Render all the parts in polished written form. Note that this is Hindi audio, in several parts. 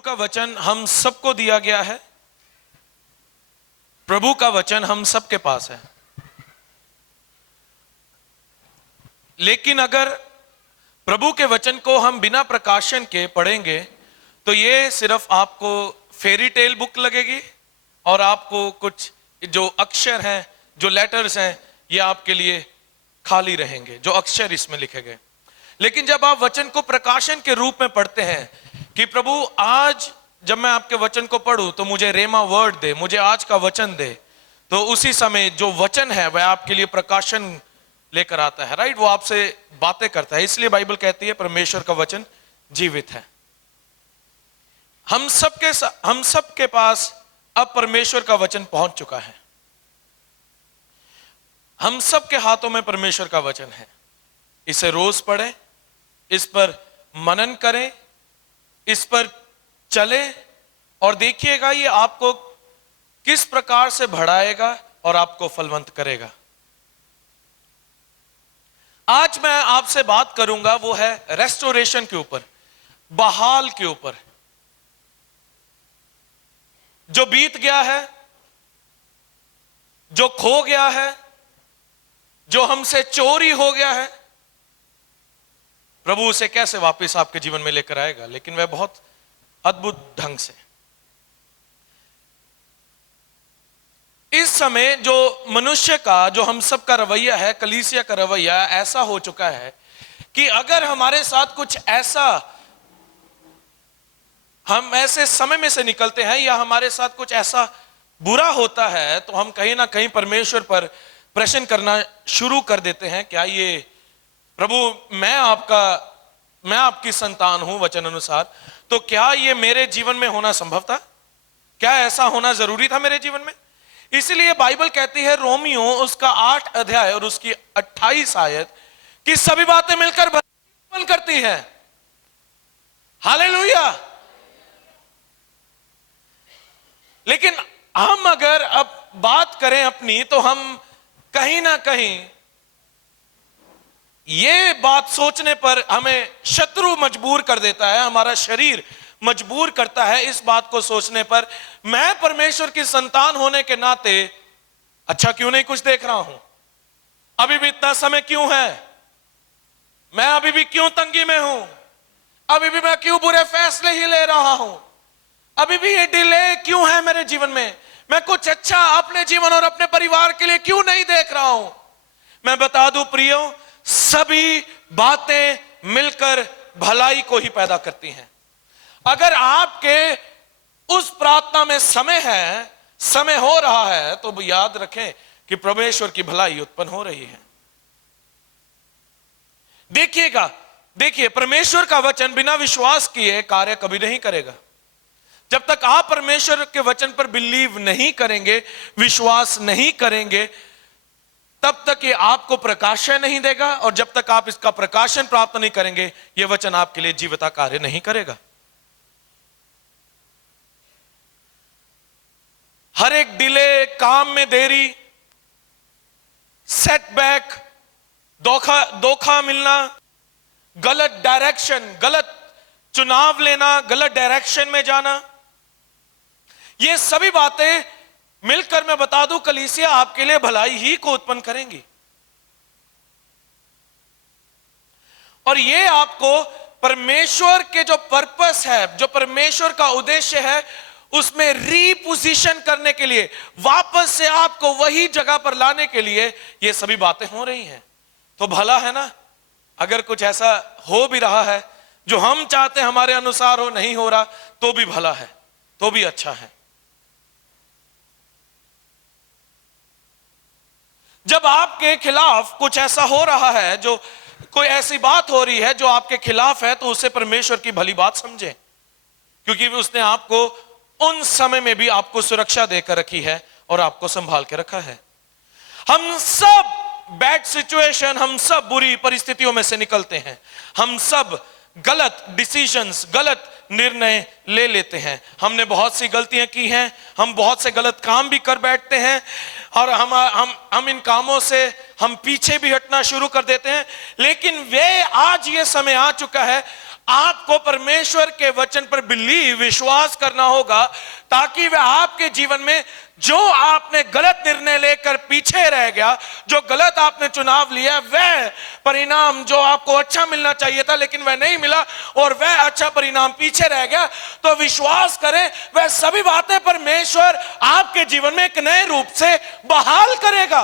का वचन हम सबको दिया गया है। प्रभु का वचन हम सबके पास है। लेकिन अगर प्रभु के वचन को हम बिना प्रकाशन के पढ़ेंगे तो ये सिर्फ आपको फेरी टेल बुक लगेगी और आपको कुछ जो अक्षर हैं, जो लेटर्स हैं, ये आपके लिए खाली रहेंगे, जो अक्षर इसमें लिखे गए। लेकिन जब आप वचन को प्रकाशन के रूप में पढ़ते हैं कि प्रभु आज जब मैं आपके वचन को पढ़ूं तो मुझे रेमा वर्ड दे, मुझे आज का वचन दे, तो उसी समय जो वचन है वह आपके लिए प्रकाशन लेकर आता है, राइट। वो आपसे बातें करता है। इसलिए बाइबल कहती है परमेश्वर का वचन जीवित है। हम सबके पास अब परमेश्वर का वचन पहुंच चुका है। हम सबके हाथों में परमेश्वर का वचन है। इसे रोज पढ़ें, इस पर मनन करें, इस पर चले और देखिएगा ये आपको किस प्रकार से बढ़ाएगा और आपको फलवंत करेगा। आज मैं आपसे बात करूंगा वो है रेस्टोरेशन के ऊपर, बहाल के ऊपर। जो बीत गया है, जो खो गया है, जो हमसे चोरी हो गया है, प्रभु उसे कैसे वापस आपके जीवन में लेकर आएगा, लेकिन वह बहुत अद्भुत ढंग से। इस समय जो मनुष्य का, जो हम सब का रवैया है, कलीसिया का रवैया ऐसा हो चुका है कि अगर हमारे साथ कुछ ऐसा, हम ऐसे समय में से निकलते हैं या हमारे साथ कुछ ऐसा बुरा होता है तो हम कहीं ना कहीं परमेश्वर पर प्रश्न करना शुरू कर देते हैं, क्या ये प्रभु मैं आपकी संतान हूं वचन अनुसार, तो क्या ये मेरे जीवन में होना संभव था? क्या ऐसा होना जरूरी था मेरे जीवन में? इसलिए बाइबल कहती है रोमियो उसका 8 अध्याय और उसकी 28 आयत कि सभी बातें मिलकर भलाई करती हैं। हालेलुया। लेकिन हम अगर अब बात करें अपनी, तो हम कहीं ना कहीं ये बात सोचने पर हमें शत्रु मजबूर कर देता है, हमारा शरीर मजबूर करता है इस बात को सोचने पर, मैं परमेश्वर की संतान होने के नाते अच्छा क्यों नहीं कुछ देख रहा हूं? अभी भी इतना समय क्यों है? मैं अभी भी क्यों तंगी में हूं? अभी भी मैं क्यों बुरे फैसले ही ले रहा हूं? अभी भी ये डिले क्यों है मेरे जीवन में? मैं कुछ अच्छा अपने जीवन और अपने परिवार के लिए क्यों नहीं देख रहा हूं? मैं बता दूं प्रियो, सभी बातें मिलकर भलाई को ही पैदा करती हैं। अगर आपके उस प्रार्थना में समय हो रहा है तो याद रखें कि परमेश्वर की भलाई उत्पन्न हो रही है। देखिए परमेश्वर का वचन बिना विश्वास किए कार्य कभी नहीं करेगा। जब तक आप परमेश्वर के वचन पर बिलीव नहीं करेंगे, विश्वास नहीं करेंगे, तब तक ये आपको प्रकाशन नहीं देगा, और जब तक आप इसका प्रकाशन प्राप्त नहीं करेंगे, यह वचन आपके लिए जीवता कार्य नहीं करेगा। हर एक डिले, काम में देरी, सेटबैक, धोखा मिलना, गलत डायरेक्शन, गलत चुनाव लेना, गलत डायरेक्शन में जाना, ये सभी बातें मिलकर मैं बता दूं कलीसिया आपके लिए भलाई ही को उत्पन्न करेंगी। और ये आपको परमेश्वर के जो पर्पस है, जो परमेश्वर का उद्देश्य है, उसमें रीपोजिशन करने के लिए, वापस से आपको वही जगह पर लाने के लिए ये सभी बातें हो रही हैं। तो भला है ना? अगर कुछ ऐसा हो भी रहा है जो हम चाहते हमारे अनुसार हो, नहीं हो रहा, तो भी भला है, तो भी अच्छा है। जब आपके खिलाफ कुछ ऐसा हो रहा है, जो कोई ऐसी बात हो रही है जो आपके खिलाफ है, तो उसे परमेश्वर की भली बात समझें, क्योंकि उसने आपको उन समय में भी आपको सुरक्षा देकर रखी है और आपको संभाल के रखा है। हम सब बैड सिचुएशन, हम सब बुरी परिस्थितियों में से निकलते हैं, हम सब गलत डिसीजंस, गलत निर्णय ले लेते हैं। हमने बहुत सी गलतियां की हैं, हम बहुत से गलत काम भी कर बैठते हैं, और हम इन कामों से हम पीछे भी हटना शुरू कर देते हैं। लेकिन वे आज ये समय आ चुका है, आपको परमेश्वर के वचन पर विश्वास करना होगा, ताकि वह आपके जीवन में जो आपने गलत निर्णय लेकर पीछे रह गया, जो गलत आपने चुनाव लिया, वह परिणाम जो आपको अच्छा मिलना चाहिए था लेकिन वह नहीं मिला और वह अच्छा परिणाम पीछे रह गया, तो विश्वास करें वह सभी बातें परमेश्वर आपके जीवन में एक नए रूप से बहाल करेगा,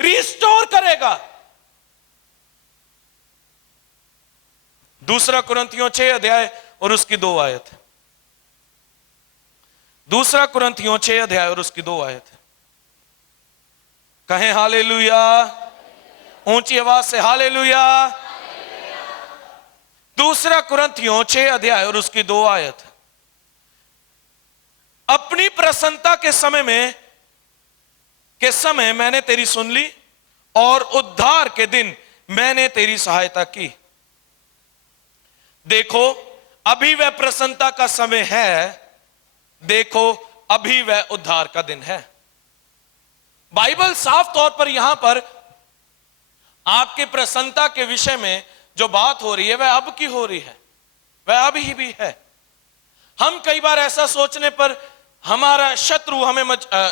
रिस्टोर करेगा। दूसरा कुरिन्थियों 6 अध्याय और उसकी 2 आयत। दूसरा कुरिन्थियों 6 अध्याय और उसकी 2 आयत। कहें हालेलुया, ऊंची आवाज से हालेलुया। दूसरा कुरिन्थियों 6 अध्याय और उसकी 2 आयत। अपनी प्रसन्नता के समय मैंने तेरी सुन ली और उद्धार के दिन मैंने तेरी सहायता की। देखो अभी वह प्रसन्नता का समय है, देखो अभी वह उद्धार का दिन है। बाइबल साफ तौर पर यहां पर आपके प्रसन्नता के विषय में जो बात हो रही है वह अब की हो रही है, वह अभी ही भी है। हम कई बार ऐसा सोचने पर हमारा शत्रु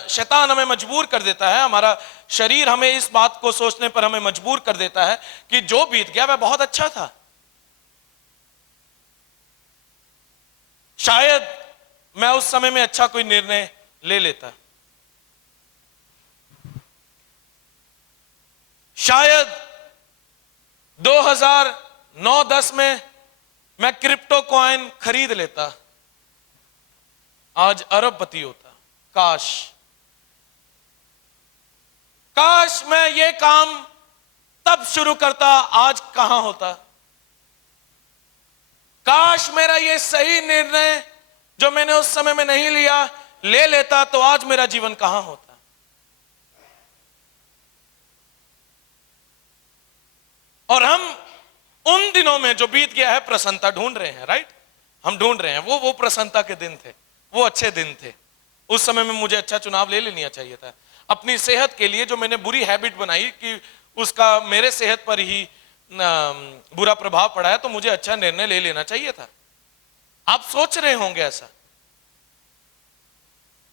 शैतान हमें मजबूर कर देता है, हमारा शरीर हमें इस बात को सोचने पर हमें मजबूर कर देता है कि जो बीत गया वह बहुत अच्छा था। शायद मैं उस समय में अच्छा कोई निर्णय ले लेता, शायद 2009-10 में मैं क्रिप्टो कॉइन खरीद लेता, आज अरबपति होता। काश मैं ये काम तब शुरू करता, आज कहां होता। काश मेरा ये सही निर्णय जो मैंने उस समय में नहीं लिया ले लेता, तो आज मेरा जीवन कहां होता। और हम उन दिनों में जो बीत गया है प्रसन्नता ढूंढ रहे हैं, राइट। हम ढूंढ रहे हैं वो प्रसन्नता के दिन थे, वो अच्छे दिन थे। उस समय में मुझे अच्छा चुनाव ले लेना चाहिए था। अपनी सेहत के लिए जो मैंने बुरी हैबिट बनाई कि उसका मेरे सेहत पर ही बुरा प्रभाव पड़ा है, तो मुझे अच्छा निर्णय ले लेना चाहिए था। आप सोच रहे होंगे ऐसा।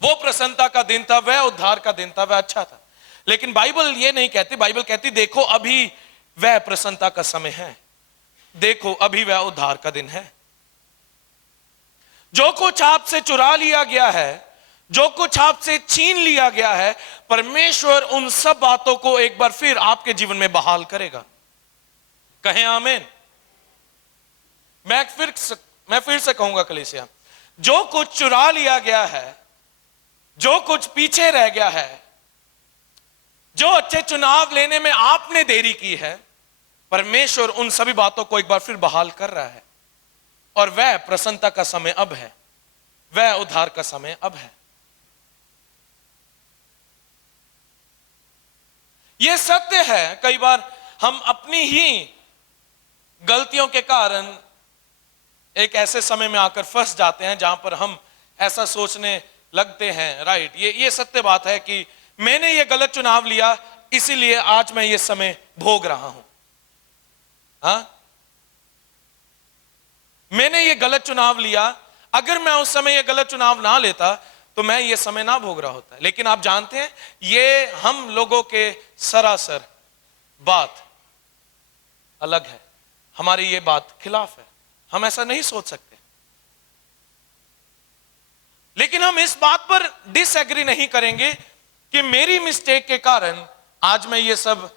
वो प्रसन्नता का दिन था, वह उद्धार का दिन था, वह अच्छा था। लेकिन बाइबल ये नहीं कहती, बाइबल कहती देखो अभी वह प्रसन्नता का समय है, देखो अभी वह उद्धार का दिन है। जो कुछ आपसे चुरा लिया गया है, जो कुछ आपसे छीन लिया गया है, परमेश्वर उन सब बातों को एक बार फिर आपके जीवन में बहाल करेगा। कहें आमीन। मैं फिर से कहूंगा कलीसिया, जो कुछ चुरा लिया गया है, जो कुछ पीछे रह गया है, जो अच्छे चुनाव लेने में आपने देरी की है, परमेश्वर उन सभी बातों को एक बार फिर बहाल कर रहा है। और वह प्रसन्नता का समय अब है, वह उद्धार का समय अब है। यह सत्य है, कई बार हम अपनी ही गलतियों के कारण एक ऐसे समय में आकर फंस जाते हैं जहां पर हम ऐसा सोचने लगते हैं, राइट। ये सत्य बात है कि मैंने ये गलत चुनाव लिया, इसीलिए आज मैं ये समय भोग रहा हूं। मैंने ये गलत चुनाव लिया, अगर मैं उस समय ये गलत चुनाव ना लेता तो मैं ये समय ना भोग रहा होता। लेकिन आप जानते हैं ये हम लोगों के सरासर बात अलग है, हमारी ये बात खिलाफ है। हम ऐसा नहीं सोच सकते, लेकिन हम इस बात पर डिसएग्री नहीं करेंगे कि मेरी मिस्टेक के कारण आज मैं ये सब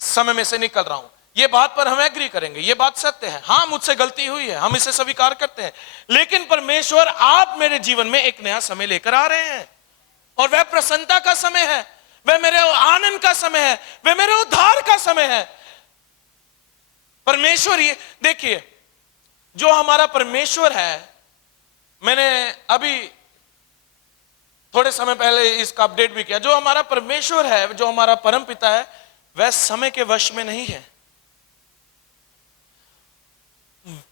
समय में से निकल रहा हूं। ये बात पर हम एग्री करेंगे, ये बात सत्य है। हाँ, मुझसे गलती हुई है, हम इसे स्वीकार करते हैं। लेकिन परमेश्वर आप मेरे जीवन में एक नया समय लेकर आ रहे हैं, और वह प्रसन्नता का समय है, वह मेरे आनंद का समय है, वह मेरे उद्धार का समय है। परमेश्वर, ये देखिए, जो हमारा परमेश्वर है, मैंने अभी थोड़े समय पहले इसका अपडेट भी किया, जो हमारा परमेश्वर है, जो हमारा परम पिता है, वह समय के वश में नहीं है।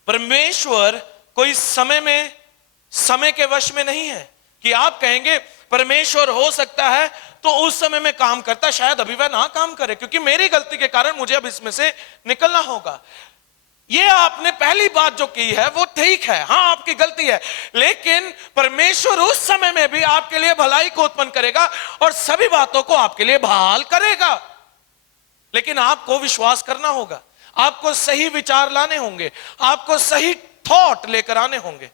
परमेश्वर कोई समय के वश में नहीं है कि आप कहेंगे परमेश्वर हो सकता है तो उस समय में काम करता, शायद अभी वह ना काम करे क्योंकि मेरी गलती के कारण मुझे अब इसमें से निकलना होगा। ये आपने पहली बात जो की है वो ठीक है, हां आपकी गलती है, लेकिन परमेश्वर उस समय में भी आपके लिए भलाई को उत्पन्न करेगा और सभी बातों को आपके लिए बहाल करेगा। लेकिन आपको विश्वास करना होगा, आपको सही विचार लाने होंगे, आपको सही थॉट लेकर आने होंगे।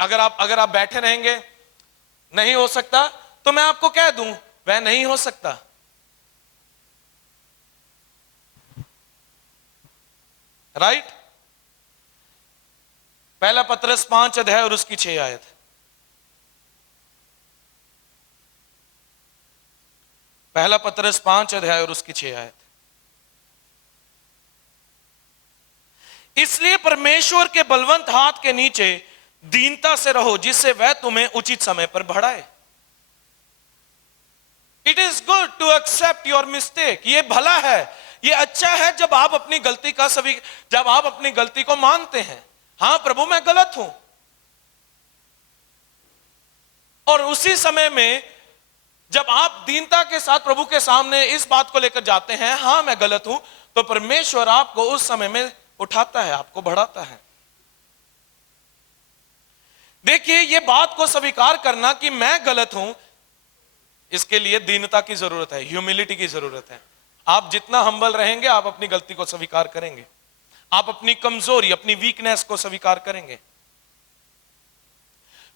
अगर आप बैठे रहेंगे नहीं हो सकता, तो मैं आपको कह दूं वह नहीं हो सकता। राइट? पहला पतरस 5 अध्याय और उसकी 6 आयत। पहला पतरस 5 अध्याय और उसकी 6 आयत। इसलिए परमेश्वर के बलवंत हाथ के नीचे दीनता से रहो, जिससे वह तुम्हें उचित समय पर बढ़ाए। It is good to accept your mistake. ये भला है, ये अच्छा है जब आप अपनी गलती का जब आप अपनी गलती को मानते हैं, हां प्रभु मैं गलत हूं, और उसी समय में जब आप दीनता के साथ प्रभु के सामने इस बात को लेकर जाते हैं, हां मैं गलत हूं, तो परमेश्वर आपको उस समय में उठाता है, आपको बढ़ाता है। देखिए, यह बात को स्वीकार करना कि मैं गलत हूं, इसके लिए दीनता की जरूरत है, ह्यूमिलिटी की जरूरत है। आप जितना हम्बल रहेंगे, आप अपनी गलती को स्वीकार करेंगे, आप अपनी कमजोरी, अपनी वीकनेस को स्वीकार करेंगे।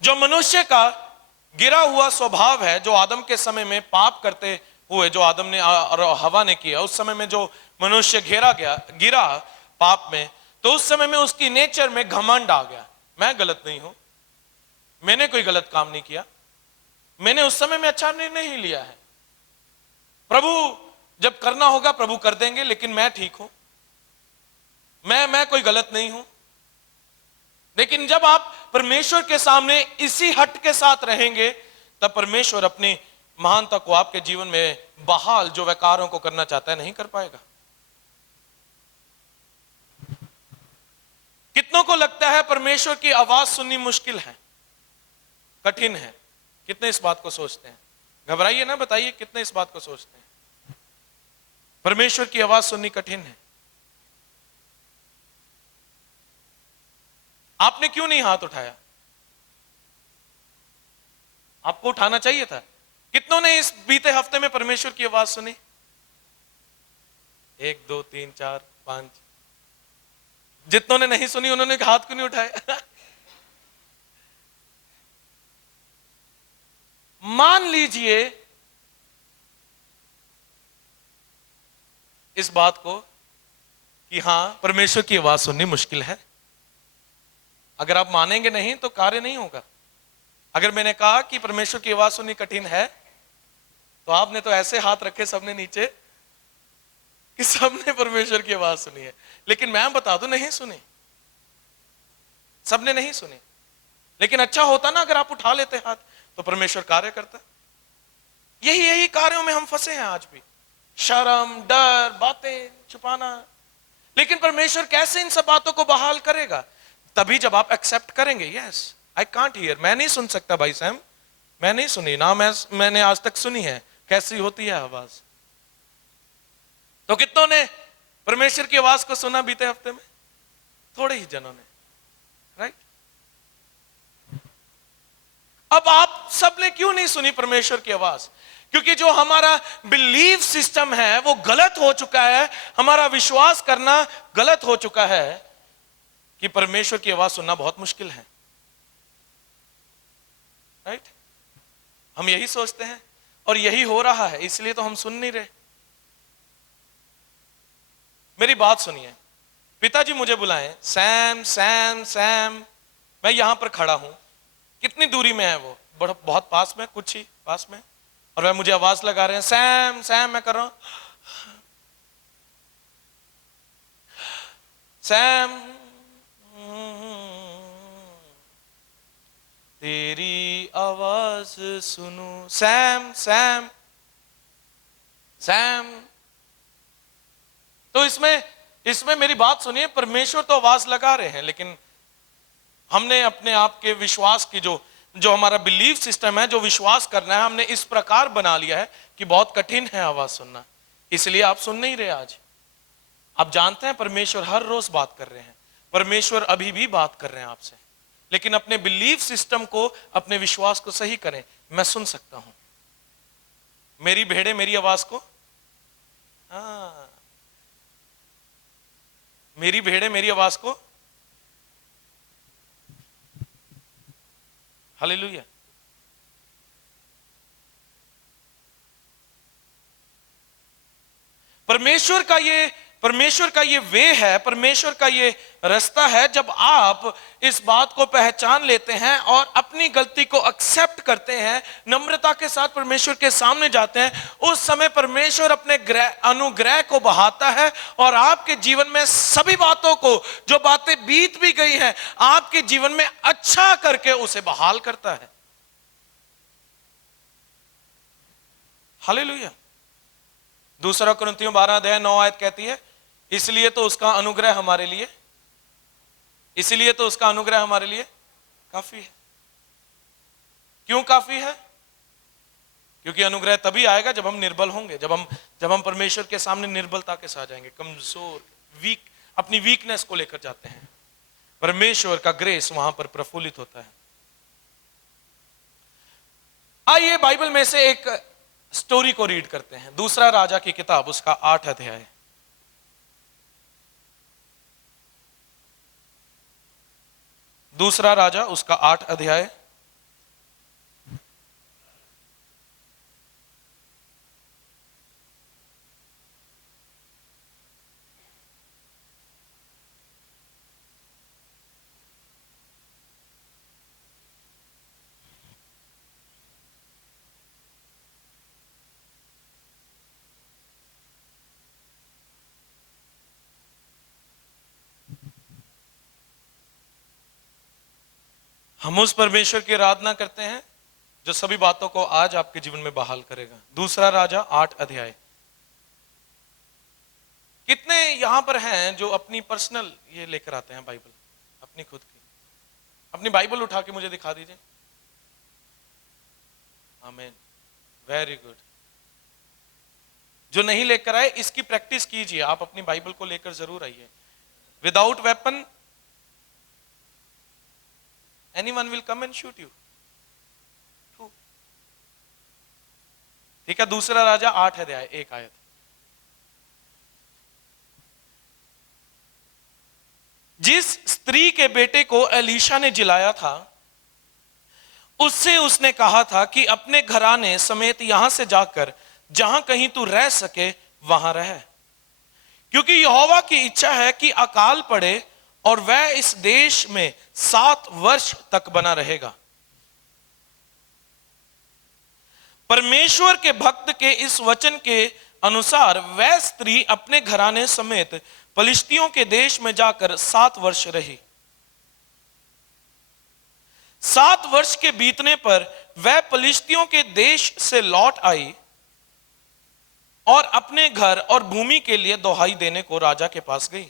जो मनुष्य का गिरा हुआ स्वभाव है, जो आदम के समय में पाप करते हुए जो आदम ने और हवा ने किया, उस समय में जो मनुष्य गिरा पाप में, तो उस समय में उसकी नेचर में घमंड आ गया। मैं गलत नहीं हूं, मैंने कोई गलत काम नहीं किया, मैंने उस समय में अच्छा निर्णय नहीं लिया है, प्रभु जब करना होगा प्रभु कर देंगे, लेकिन मैं ठीक हूं, मैं कोई गलत नहीं हूं। लेकिन जब आप परमेश्वर के सामने इसी हट के साथ रहेंगे, तब परमेश्वर अपनी महानता को आपके जीवन में बहाल, जो वह कार्यों को करना चाहता है, नहीं कर पाएगा। कितनों को लगता है परमेश्वर की आवाज सुननी मुश्किल है, कठिन है? कितने इस बात को सोचते हैं? घबराइए ना, बताइए कितने इस बात को सोचते हैं परमेश्वर की आवाज सुननी कठिन है? आपने क्यों नहीं हाथ उठाया? आपको उठाना चाहिए था। कितनों ने इस बीते हफ्ते में परमेश्वर की आवाज सुनी? 1 2 3 4 5। जितनों ने नहीं सुनी उन्होंने हाथ क्यों नहीं उठाया? मान लीजिए इस बात को कि हां परमेश्वर की आवाज सुननी मुश्किल है। अगर आप मानेंगे नहीं तो कार्य नहीं होगा। अगर मैंने कहा कि परमेश्वर की आवाज सुननी कठिन है, तो आपने तो ऐसे हाथ रखे सबने नीचे कि सबने परमेश्वर की आवाज सुनी है, लेकिन मैं बता दूं नहीं सुनी, सबने नहीं सुनी। लेकिन अच्छा होता ना अगर आप उठा लेते हाथ, तो परमेश्वर कार्य करता। यही कार्यों में हम फंसे हैं आज भी, शर्म, डर, बातें छुपाना। लेकिन परमेश्वर कैसे इन सब बातों को बहाल करेगा? तभी जब आप एक्सेप्ट करेंगे, यस आई कांट हियर, मैं नहीं सुन सकता भाई सैम, मैं नहीं सुनी ना, मैंने आज तक सुनी है कैसी होती है आवाज। तो कितनों ने परमेश्वर की आवाज को सुना बीते हफ्ते में? थोड़े ही जनों ने, राइट? अब आप सबने क्यों नहीं सुनी परमेश्वर की आवाज? क्योंकि जो हमारा बिलीफ सिस्टम है वो गलत हो चुका है, हमारा विश्वास करना गलत हो चुका है कि परमेश्वर की आवाज सुनना बहुत मुश्किल है, राइट? हम यही सोचते हैं और यही हो रहा है, इसलिए तो हम सुन नहीं रहे। मेरी बात सुनिए, पिताजी मुझे बुलाएं, सैम सैम सैम, मैं यहां पर खड़ा हूं, कितनी दूरी में है वो? बहुत पास में, कुछ ही पास में, और वह मुझे आवाज लगा रहे हैं सैम सैम, मैं कर रहा हूं सैम, तेरी आवाज सुनूं, सैम सैम सैम। तो इसमें मेरी बात सुनिए, परमेश्वर तो आवाज लगा रहे हैं, लेकिन हमने अपने आप के विश्वास की जो हमारा बिलीफ सिस्टम है, जो विश्वास करना है, हमने इस प्रकार बना लिया है कि बहुत कठिन है आवाज सुनना, इसलिए आप सुन नहीं रहे। आज आप जानते हैं परमेश्वर हर रोज बात कर रहे हैं, परमेश्वर अभी भी बात कर रहे हैं आपसे, लेकिन अपने बिलीफ सिस्टम को, अपने विश्वास को सही करें। मैं सुन सकता हूं, मेरी भेड़ें मेरी आवाज को, हाँ, मेरी भेड़ें मेरी आवाज को, हालेलुया। परमेश्वर का ये वे है, परमेश्वर का ये रास्ता है। जब आप इस बात को पहचान लेते हैं और अपनी गलती को एक्सेप्ट करते हैं, नम्रता के साथ परमेश्वर के सामने जाते हैं, उस समय परमेश्वर अपने अनुग्रह को बहाता है और आपके जीवन में सभी बातों को, जो बातें बीत भी गई हैं, आपके जीवन में अच्छा करके उसे बहाल करता है। हालेलुया। दूसरा कुरिन्थियों 12:9 कहती है, इसलिए तो उसका अनुग्रह हमारे लिए, इसलिए तो उसका अनुग्रह हमारे लिए काफी है। क्यों काफी है? क्योंकि अनुग्रह तभी आएगा जब हम निर्बल होंगे, जब हम परमेश्वर के सामने निर्बलता के साथ जाएंगे, कमजोर, अपनी वीकनेस को लेकर जाते हैं, परमेश्वर का ग्रेस वहां पर प्रफुल्लित होता है। आइए बाइबल में से एक स्टोरी को रीड करते हैं। दूसरा राजा की किताब, उसका 8 अध्याय। दूसरा राजा उसका 8 अध्याय। हम उस परमेश्वर की आराधना करते हैं जो सभी बातों को आज आपके जीवन में बहाल करेगा। दूसरा राजा 8 अध्याय। कितने यहां पर हैं जो अपनी पर्सनल ये लेकर आते हैं बाइबल, अपनी खुद की? अपनी बाइबल उठा के मुझे दिखा दीजिए। आमीन, वेरी गुड। जो नहीं लेकर आए, इसकी प्रैक्टिस कीजिए। आप अपनी बाइबल को लेकर जरूर आइए। Without weapon anyone will come and shoot you. ठीक है, दूसरा राजा 8 अध्याय 1 आयत। जिस स्त्री के बेटे को एलीशा ने जिलाया था, उससे उसने कहा था कि अपने घराने समेत यहां से जाकर जहां कहीं तू रह सके वहां रह, क्योंकि यहोवा की इच्छा है कि अकाल पड़े और वह इस देश में 7 वर्ष तक बना रहेगा। परमेश्वर के भक्त के इस वचन के अनुसार वह स्त्री अपने घराने समेत पलिश्तियों के देश में जाकर 7 वर्ष रही। 7 वर्ष के बीतने पर वह पलिश्तियों के देश से लौट आई और अपने घर और भूमि के लिए दोहाई देने को राजा के पास गई।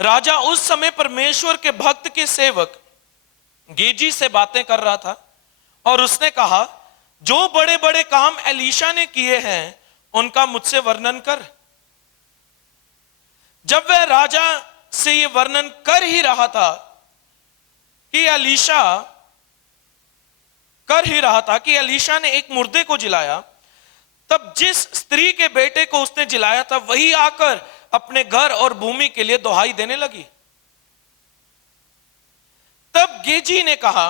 राजा उस समय परमेश्वर के भक्त के सेवक गेजी से बातें कर रहा था और उसने कहा, जो बड़े बड़े काम एलीशा ने किए हैं उनका मुझसे वर्णन कर। जब वह राजा से यह वर्णन कर ही रहा था कि एलीशा ने एक मुर्दे को जिलाया, तब जिस स्त्री के बेटे को उसने जिलाया था वही आकर अपने घर और भूमि के लिए दोहाई देने लगी। तब गेजी ने कहा,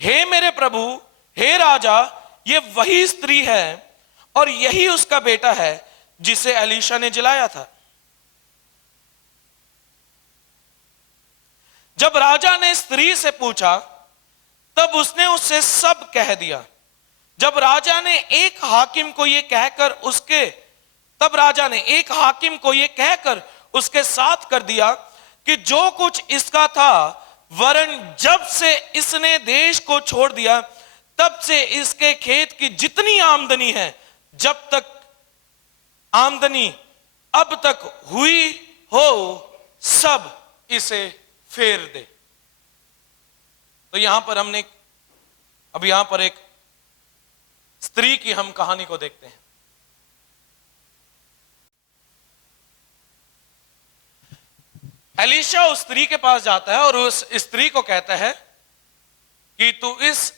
हे मेरे प्रभु, हे राजा, ये वही स्त्री है और यही उसका बेटा है जिसे एलीशा ने जिलाया था। जब राजा ने स्त्री से पूछा तब उसने उससे सब कह दिया। जब राजा ने एक हाकिम को यह कहकर उसके साथ कर दिया कि जो कुछ इसका था, वरन जब से इसने देश को छोड़ दिया तब से इसके खेत की जितनी आमदनी है, जब तक आमदनी अब तक हुई हो, सब इसे फेर दे। तो यहां पर अब यहां पर एक स्त्री की हम कहानी को देखते हैं। एलीशा उस स्त्री के पास जाता है और उस स्त्री को कहता है कि तू इस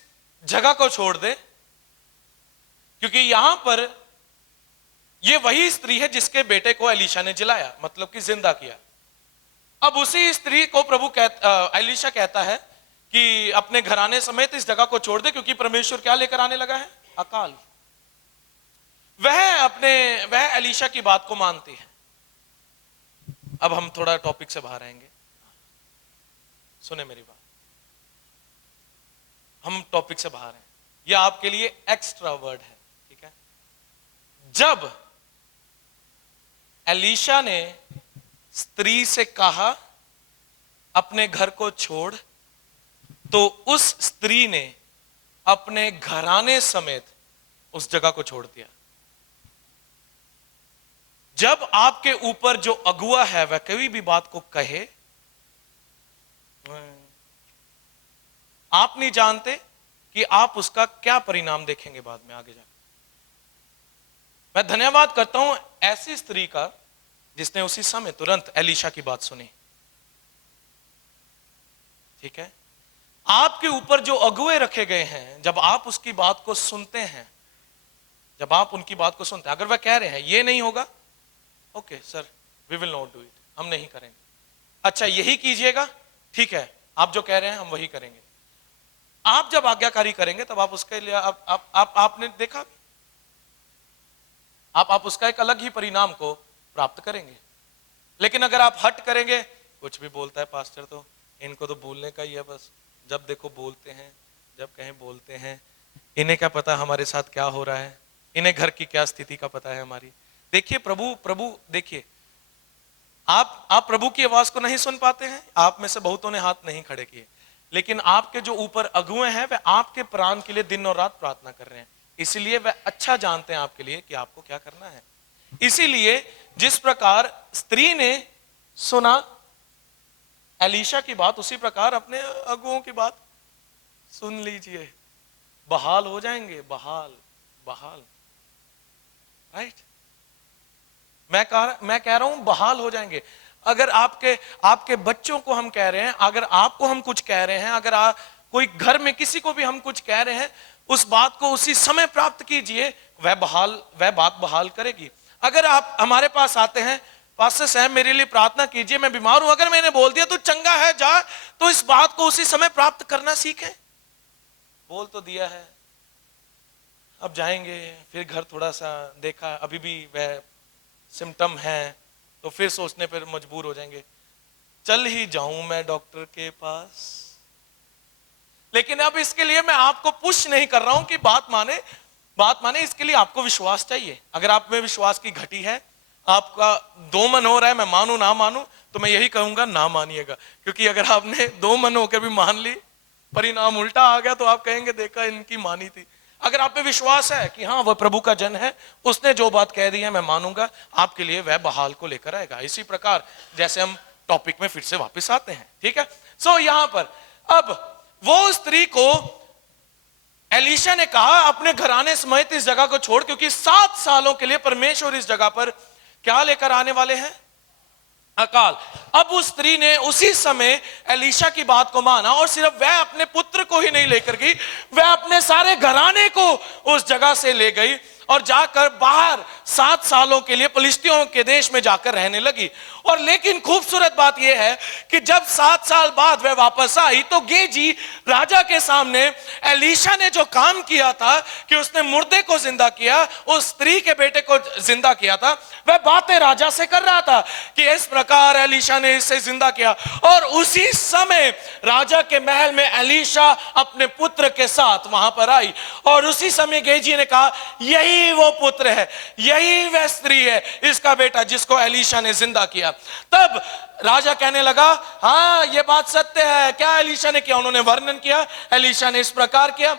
जगह को छोड़ दे, क्योंकि यहां पर यह वही स्त्री है जिसके बेटे को एलीशा ने जिलाया, मतलब कि जिंदा किया। अब उसी स्त्री को एलीशा कहता है कि अपने घराने समेत इस जगह को छोड़ दे, क्योंकि परमेश्वर क्या लेकर आने लगा है? अकाल। वह एलीशा की बात को मानती है। अब हम थोड़ा टॉपिक से बाहर आएंगे, सुने मेरी बात, हम टॉपिक से बाहर हैं, यह आपके लिए एक्स्ट्रा वर्ड है, ठीक है। जब एलीशा ने स्त्री से कहा अपने घर को छोड़, तो उस स्त्री ने अपने घराने समेत उस जगह को छोड़ दिया। जब आपके ऊपर जो अगुआ है वह कभी भी बात को कहे, आप नहीं जानते कि आप उसका क्या परिणाम देखेंगे बाद में आगे जाकर। मैं धन्यवाद करता हूं ऐसी स्त्री का जिसने उसी समय तुरंत एलीशा की बात सुनी, ठीक है। आपके ऊपर जो अगुए रखे गए हैं, जब आप उसकी बात को सुनते हैं, जब आप उनकी बात को सुनते हैं, अगर वह कह रहे हैं ये नहीं होगा, okay sir we will not do it, हम नहीं करेंगे। अच्छा यही कीजिएगा, ठीक है, आप जो कह रहे हैं हम वही करेंगे। आप जब आज्ञाकारी करेंगे तब आप उसके लिए आपने देखा, आप उसका एक अलग ही परिणाम को प्राप्त करेंगे। लेकिन अगर आप हट करेंगे, कुछ भी बोलता है पास्टर तो इनको तो बोलने का ही है, बस जब देखो बोलते हैं, जब कहें बोलते हैं, इन्हें क्या पता हमारे साथ क्या हो रहा है, इन्हें घर की क्या स्थिति का पता है हमारी। देखिए प्रभु देखिए, आप प्रभु की आवाज को नहीं सुन पाते हैं। आप में से बहुतों ने हाथ नहीं खड़े किए, लेकिन आपके जो ऊपर अगुए हैं वह आपके प्राण के लिए दिन और रात प्रार्थना कर रहे हैं, इसलिए वह अच्छा जानते हैं आपके लिए कि आपको क्या करना है। इसीलिए जिस प्रकार स्त्री ने सुना एलीशा की बात, उसी प्रकार अपने अगुओं की बात सुन लीजिए, बहाल हो जाएंगे, बहाल राइट। मैं कह रहा हूं बहाल हो जाएंगे। अगर आपके बच्चों को हम कह रहे हैं, अगर आपको हम कुछ कह रहे हैं, अगर कोई घर में किसी को भी हम कुछ कह रहे हैं, उस बात को उसी समय प्राप्त कीजिए, वह बात बहाल करेगी। अगर आप हमारे पास आते हैं, पास्टर साहब मेरे लिए प्रार्थना कीजिए, मैं बीमार हूं, अगर मैंने बोल दिया तो चंगा है जा, तो इस बात को उसी समय प्राप्त करना सीखें। बोल तो दिया है, अब जाएंगे, फिर घर थोड़ा सा देखा अभी भी वह सिम्टम है, तो फिर सोचने पर मजबूर हो जाएंगे, चल ही जाऊं मैं डॉक्टर के पास। लेकिन अब इसके लिए मैं आपको पुश नहीं कर रहा हूं कि बात माने, इसके लिए आपको विश्वास चाहिए। अगर आप में विश्वास की घटी है, आपका दो मन हो रहा है मैं मानू ना मानू, तो मैं यही कहूंगा ना मानिएगा, क्योंकि अगर आपने दो मन होकर भी मान ली, परिणाम उल्टा आ गया, तो आप कहेंगे देखा इनकी मानी थी। अगर आप पे विश्वास है कि हाँ वह प्रभु का जन है, उसने जो बात कह दी है मैं मानूंगा, आपके लिए वह बहाल को लेकर आएगा। इसी प्रकार जैसे हम टॉपिक में फिर से वापस आते हैं, ठीक है। सो यहां पर अब वो स्त्री को एलीशा ने कहा अपने घराने समेत इस जगह को छोड़, क्योंकि 7 सालों के लिए परमेश्वर इस जगह पर क्या लेकर आने वाले हैं? अकाल। अब उस स्त्री ने उसी समय एलीशा की बात को माना, और सिर्फ वह अपने पुत्र को ही नहीं लेकर गई, वह अपने सारे घराने को उस जगह से ले गई और जाकर बाहर 7 सालों के लिए फिलिस्तियों के देश में जाकर रहने लगी। और लेकिन खूबसूरत बात यह है कि जब 7 साल बाद वह वापस आई, तो गेजी राजा के सामने एलीशा ने जो काम किया था कि उसने मुर्दे को जिंदा किया, उस स्त्री के बेटे को जिंदा किया था, वह बातें राजा से कर रहा था कि इस प्रकार एलीशा ने इसे जिंदा किया। और उसी समय राजा के महल में एलीशा अपने पुत्र के साथ वहां पर आई, और उसी समय गेजी ने कहा यही वो पुत्र है, यही वह स्त्री है, इसका बेटा जिसको एलीशा ने जिंदा किया। तब राजा कहने लगा हाँ ये बात सत्य है। क्या एलीशा ने किया? उन्होंने वर्णन किया, एलीशा ने इस प्रकार किया।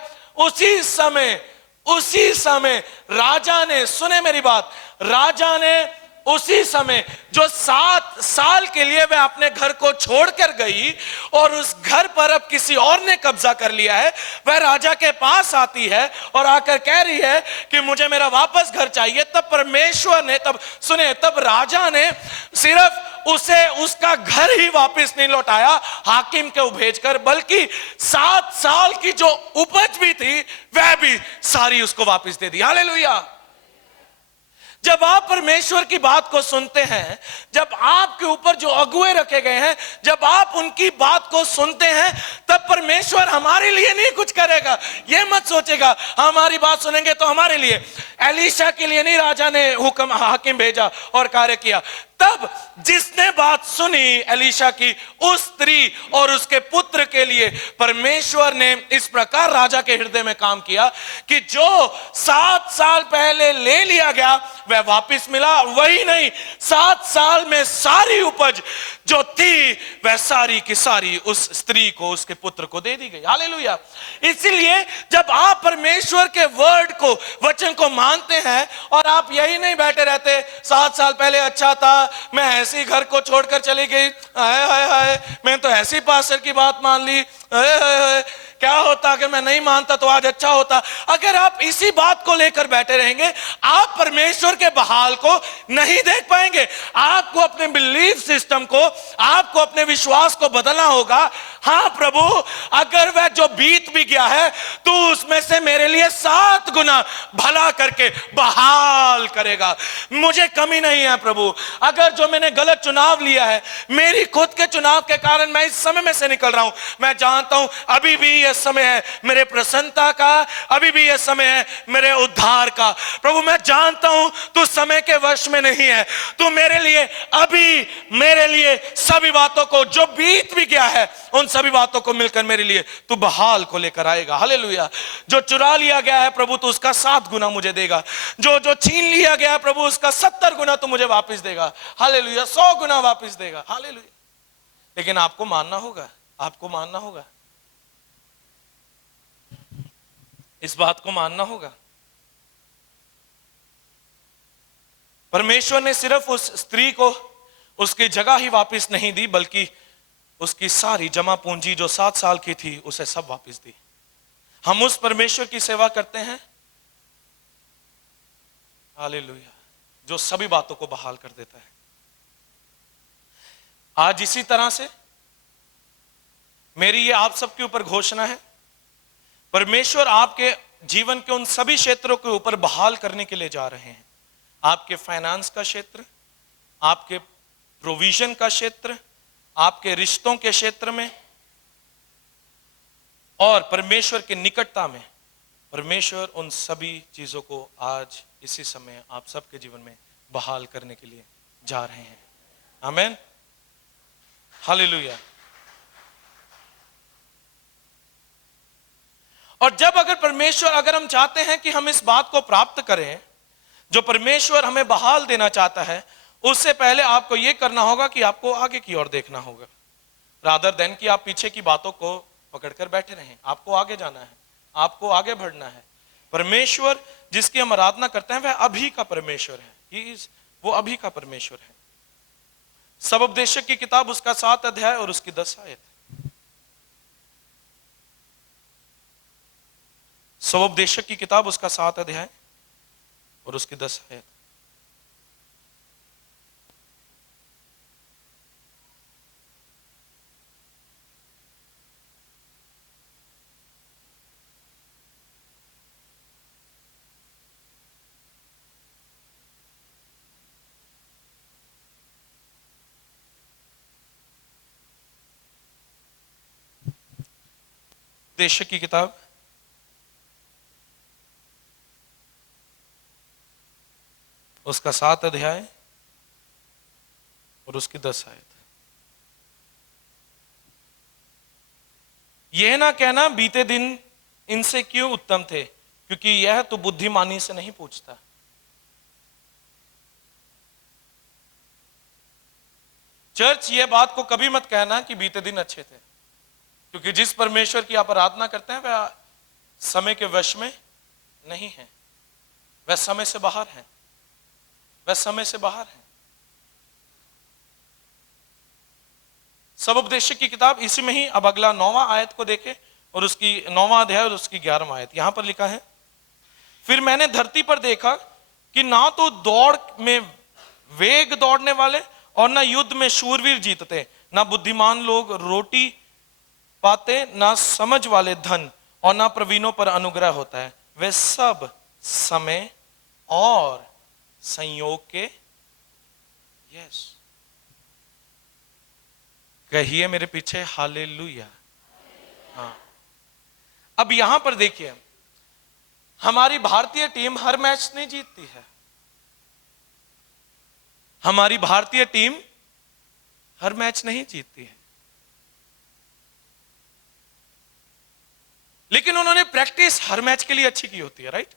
उसी समय राजा ने, सुने मेरी बात, राजा ने उसी समय जो 7 साल के लिए वह अपने घर को छोड़कर गई और उस घर पर अब किसी और ने कब्जा कर लिया है, वह राजा के पास आती है और आकर कह रही है कि मुझे मेरा वापस घर चाहिए। तब परमेश्वर ने, तब राजा ने सिर्फ उसे उसका घर ही वापस नहीं लौटाया हाकिम को भेजकर, बल्कि 7 साल की जो उपज भी थी वह भी सारी उसको वापस दे दी। हालेलुया। जब आप परमेश्वर की बात को सुनते हैं, जब आपके ऊपर जो अगुए रखे गए हैं, जब आप उनकी बात को सुनते हैं, तब परमेश्वर हमारे लिए नहीं कुछ करेगा। यह मत सोचेगा हमारी बात सुनेंगे तो हमारे लिए। एलीशा के लिए नहीं राजा ने हुक्म हाकिम भेजा और कार्य किया। तब जिसने बात सुनी एलीशा की, उस स्त्री और उसके पुत्र के लिए परमेश्वर ने इस प्रकार राजा के हृदय में काम किया कि जो 7 साल पहले ले लिया गया वह वापस मिला। वही नहीं, 7 साल में सारी उपज जो थी वह सारी की सारी उस स्त्री को, उसके पुत्र को दे दी गई। हालेलुया। इसीलिए जब आप परमेश्वर के वर्ड को, वचन को मानते हैं और आप यही नहीं बैठे रहते 7 साल पहले अच्छा था, मैं ऐसी घर को छोड़कर चली गई, हाय हाय हाय मैं तो ऐसी पास्टर की बात मान ली, हाय हाय हाय क्या होता अगर मैं नहीं मानता तो आज अच्छा होता। अगर आप इसी बात को लेकर बैठे रहेंगे, आप परमेश्वर के बहाल को नहीं देख पाएंगे। आपको अपने बिलीफ सिस्टम को, आपको अपने विश्वास को बदलना होगा। हाँ प्रभु, अगर वह जो बीत भी गया है तो उसमें से मेरे लिए 7 गुना भला करके बहाल करेगा। मुझे कमी नहीं है प्रभु। अगर जो मैंने गलत चुनाव लिया है, मेरी खुद के चुनाव के कारण मैं इस समय में से निकल रहा हूं, मैं जानता हूं अभी भी यह समय है मेरे प्रसन्नता का, अभी भी यह समय है मेरे उद्धार का। प्रभु मैं जानता हूं तू समय के वश में नहीं है, तू मेरे लिए अभी, मेरे लिए सभी बातों को, जो बीत भी गया है उन सभी बातों को मिलकर मेरे लिए तू बहाल को लेकर आएगा। हालेलुया। जो चुरा लिया गया है प्रभु तू उसका 7 गुना मुझे देगा, जो छीन लिया गया है प्रभु उसका 70 गुना तू मुझे वापस देगा। हालेलुया। 100 गुना वापस देगा। हालेलुया। लेकिन आपको मानना होगा, आपको मानना होगा, इस बात को मानना होगा। परमेश्वर ने सिर्फ उस स्त्री को उसकी जगह ही वापस नहीं दी, बल्कि उसकी सारी जमा पूंजी जो 7 साल की थी उसे सब वापस दी। हम उस परमेश्वर की सेवा करते हैं, हालेलुया, जो सभी बातों को बहाल कर देता है। आज इसी तरह से मेरी ये आप सबके ऊपर घोषणा है, परमेश्वर आपके जीवन के उन सभी क्षेत्रों के ऊपर बहाल करने के लिए जा रहे हैं। आपके फाइनेंस का क्षेत्र, आपके प्रोविजन का क्षेत्र, आपके रिश्तों के क्षेत्र में और परमेश्वर की निकटता में, परमेश्वर उन सभी चीजों को आज इसी समय आप सबके जीवन में बहाल करने के लिए जा रहे हैं। आमीन। हालेलुया। और जब अगर हम चाहते हैं कि हम इस बात को प्राप्त करें जो परमेश्वर हमें बहाल देना चाहता है, उससे पहले आपको यह करना होगा कि आपको आगे की ओर देखना होगा, रादर देन कि आप पीछे की बातों को पकड़कर बैठे रहें। आपको आगे जाना है, आपको आगे बढ़ना है। परमेश्वर जिसकी हम आराधना करते हैं वह अभी का परमेश्वर है, वो अभी का परमेश्वर है। सबोपदेशक की किताब उसका 7 अध्याय और उसकी 10 आयत। सबोपदेशक की किताब उसका 7 अध्याय और उसकी 10 आयत। देशक की किताब उसका 7 अध्याय और उसकी 10 आयत। यह ना कहना बीते दिन इनसे क्यों उत्तम थे, क्योंकि यह तो बुद्धिमानी से नहीं पूछता। चर्च, यह बात को कभी मत कहना कि बीते दिन अच्छे थे, क्योंकि जिस परमेश्वर की आप आराधना करते हैं वह समय के वश में नहीं है, वह समय से बाहर है, वह समय से बाहर है। सबोपदेशक की किताब इसी में ही अब अगला 9वां आयत को देखें और उसकी 9वां अध्याय और उसकी 11वां आयत। यहां पर लिखा है, फिर मैंने धरती पर देखा कि ना तो दौड़ में वेग दौड़ने वाले और ना युद्ध में शूरवीर जीतते, ना बुद्धिमान लोग रोटी पाते, ना समझ वाले धन, और ना प्रवीणों पर अनुग्रह होता है। वे सब समय और संयोग के, यस, कहिए मेरे पीछे हालेलुया। हाँ, अब यहां पर देखिए, हमारी भारतीय टीम हर मैच नहीं जीतती है। हमारी भारतीय टीम हर मैच नहीं जीतती है, लेकिन उन्होंने प्रैक्टिस हर मैच के लिए अच्छी की होती है, राइट।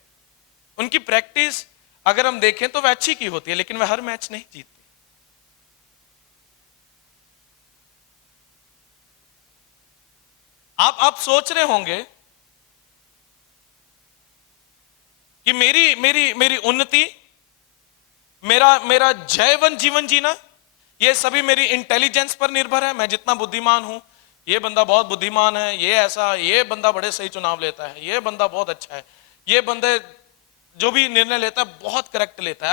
उनकी प्रैक्टिस अगर हम देखें तो वह अच्छी की होती है, लेकिन वह हर मैच नहीं जीतती। आप सोच रहे होंगे कि मेरी मेरी मेरी उन्नति, मेरा मेरा जयवन जीवन जीना, ये सभी मेरी इंटेलिजेंस पर निर्भर है। मैं जितना बुद्धिमान हूं, ये बंदा बहुत बुद्धिमान है, ये ऐसा, ये बंदा बड़े सही चुनाव लेता है, ये बंदा बहुत अच्छा है, ये बंदे जो भी निर्णय लेता है बहुत करेक्ट लेता है।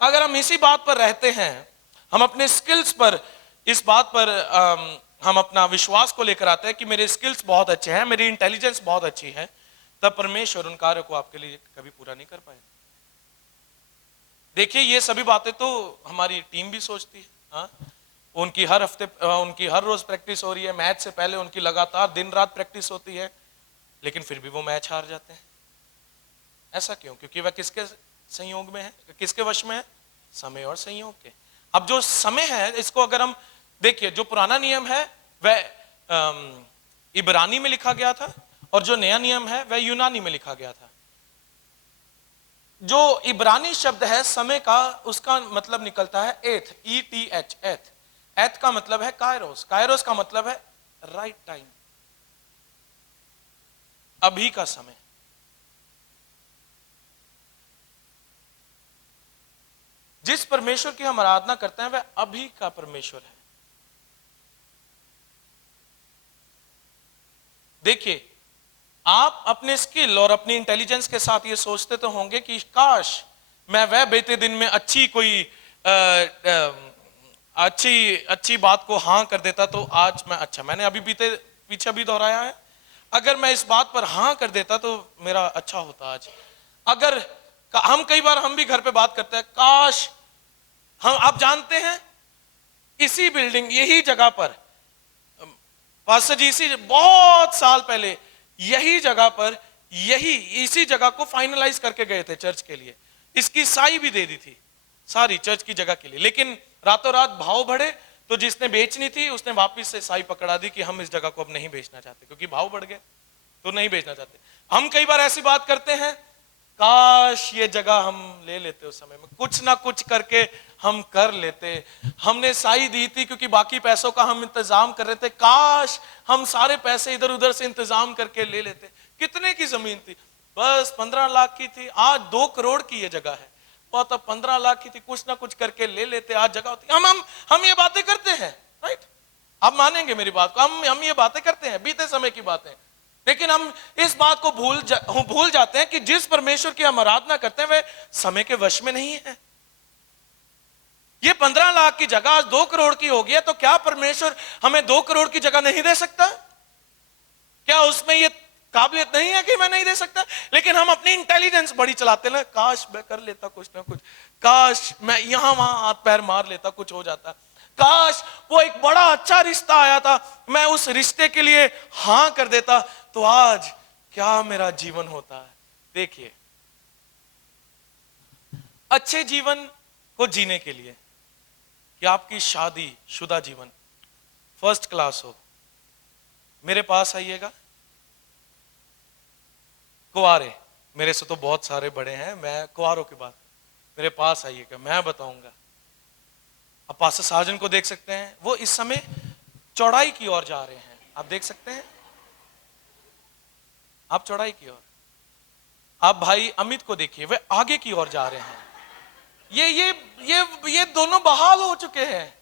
अगर हम इसी बात पर रहते हैं, हम अपने स्किल्स पर, इस बात पर हम अपना विश्वास को लेकर आते हैं कि मेरे स्किल्स बहुत अच्छे हैं, मेरी इंटेलिजेंस बहुत अच्छी है, तब परमेश्वर उन कार्यों को आपके लिए कभी पूरा नहीं कर पाए। देखिए, ये सभी बातें तो हमारी टीम भी सोचती है। हाँ? उनकी हर हफ्ते, उनकी हर रोज प्रैक्टिस हो रही है, मैच से पहले उनकी लगातार दिन रात प्रैक्टिस होती है, लेकिन फिर भी वो मैच हार जाते हैं। ऐसा क्यों? क्योंकि वह किसके संयोग में है, किसके वश में है? समय और संयोग के। अब जो समय है, इसको अगर हम देखिए, जो पुराना नियम है वह इब्रानी में लिखा गया था, और जो नया नियम है वह यूनानी में लिखा गया था। जो इब्रानी शब्द है समय का, उसका मतलब निकलता है एथ, ETH, एथ। एथ का मतलब है कायरोस, कायरोस का मतलब है राइट टाइम, अभी का समय। जिस परमेश्वर की हम आराधना करते हैं वह अभी का परमेश्वर है। देखिए, आप अपने स्किल और अपनी इंटेलिजेंस के साथ ये सोचते तो होंगे कि काश मैं वह बीते दिन में अच्छी कोई अच्छी बात को हाँ कर देता तो आज मैं अच्छा, मैंने अभी पीछे भी दोहराया है, अगर मैं इस बात पर हाँ कर देता तो मेरा अच्छा होता आज। अगर हम कई बार हम भी घर पे बात करते हैं, काश हम, आप जानते हैं, इसी बिल्डिंग, यही जगह पर पास्टर जी इसी बहुत साल पहले यही जगह पर, इसी जगह को फाइनलाइज करके गए थे चर्च के लिए, इसकी साई भी दे दी थी सारी चर्च की जगह के लिए, लेकिन रातों रात भाव बढ़े तो जिसने बेचनी थी उसने वापस से साई पकड़ा दी कि हम इस जगह को अब नहीं बेचना चाहते, क्योंकि भाव बढ़ गए तो नहीं बेचना चाहते। हम कई बार ऐसी बात करते हैं, काश ये जगह हम ले लेते, उस समय में कुछ ना कुछ करके हम कर लेते, हमने साई दी थी क्योंकि बाकी पैसों का हम इंतजाम कर रहे थे, काश हम सारे पैसे इधर उधर से इंतजाम करके ले लेते। कितने की जमीन थी? बस 15 लाख की थी, आज 2 करोड़ की ये जगह है, और तब 15 लाख की थी, कुछ ना कुछ करके ले लेते, आज जगह होती। हम ये बातें करते हैं, राइट, आप मानेंगे मेरी बात को, हम ये बातें करते हैं, बीते समय की बातें, लेकिन हम इस बात को भूल जाते हैं कि जिस परमेश्वर की हम आराधना करते हैं वह समय के वश में नहीं है। ये 15 लाख की जगह आज 2 करोड़ की हो गई है, तो क्या परमेश्वर हमें 2 करोड़ की जगह नहीं दे सकता? क्या उसमें ये काबिलियत नहीं है कि मैं नहीं दे सकता? लेकिन हम अपनी इंटेलिजेंस बड़ी चलाते हैं, काश मैं कर लेता कुछ ना कुछ, काश मैं यहां वहां हाथ पैर मार लेता, कुछ हो जाता, काश वो एक बड़ा अच्छा रिश्ता आया था, मैं उस रिश्ते के लिए हां कर देता तो आज क्या मेरा जीवन होता है। देखिए, अच्छे जीवन को जीने के लिए कि आपकी शादी शुदा जीवन फर्स्ट क्लास हो, मेरे पास आइएगा। कुंवारे, मेरे से तो बहुत सारे बड़े हैं, मैं कुंवारों की बात, मेरे पास आइएगा, मैं बताऊंगा। आप पास्टर साजन को देख सकते हैं, वो इस समय चौड़ाई की ओर जा रहे हैं, आप देख सकते हैं, आप चौड़ाई की ओर। आप भाई अमित को देखिए, वे आगे की ओर जा रहे हैं। ये दोनों बहाल हो चुके हैं।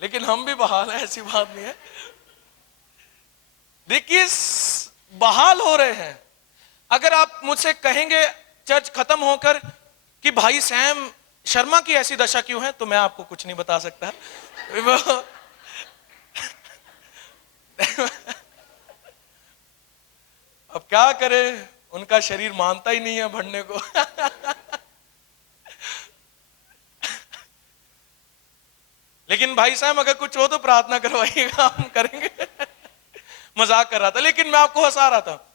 लेकिन हम भी बहाल हैं, ऐसी बात नहीं है। देखिए बहाल हो रहे हैं। अगर आप मुझसे कहेंगे चर्च खत्म होकर कि भाई सैम शर्मा की ऐसी दशा क्यों है, तो मैं आपको कुछ नहीं बता सकता। अब क्या करें, उनका शरीर मानता ही नहीं है बढ़ने को। लेकिन भाई साहब अगर कुछ हो तो प्रार्थना करवाइएगा, हम करेंगे। मजाक कर रहा था, लेकिन मैं आपको हंसा रहा था।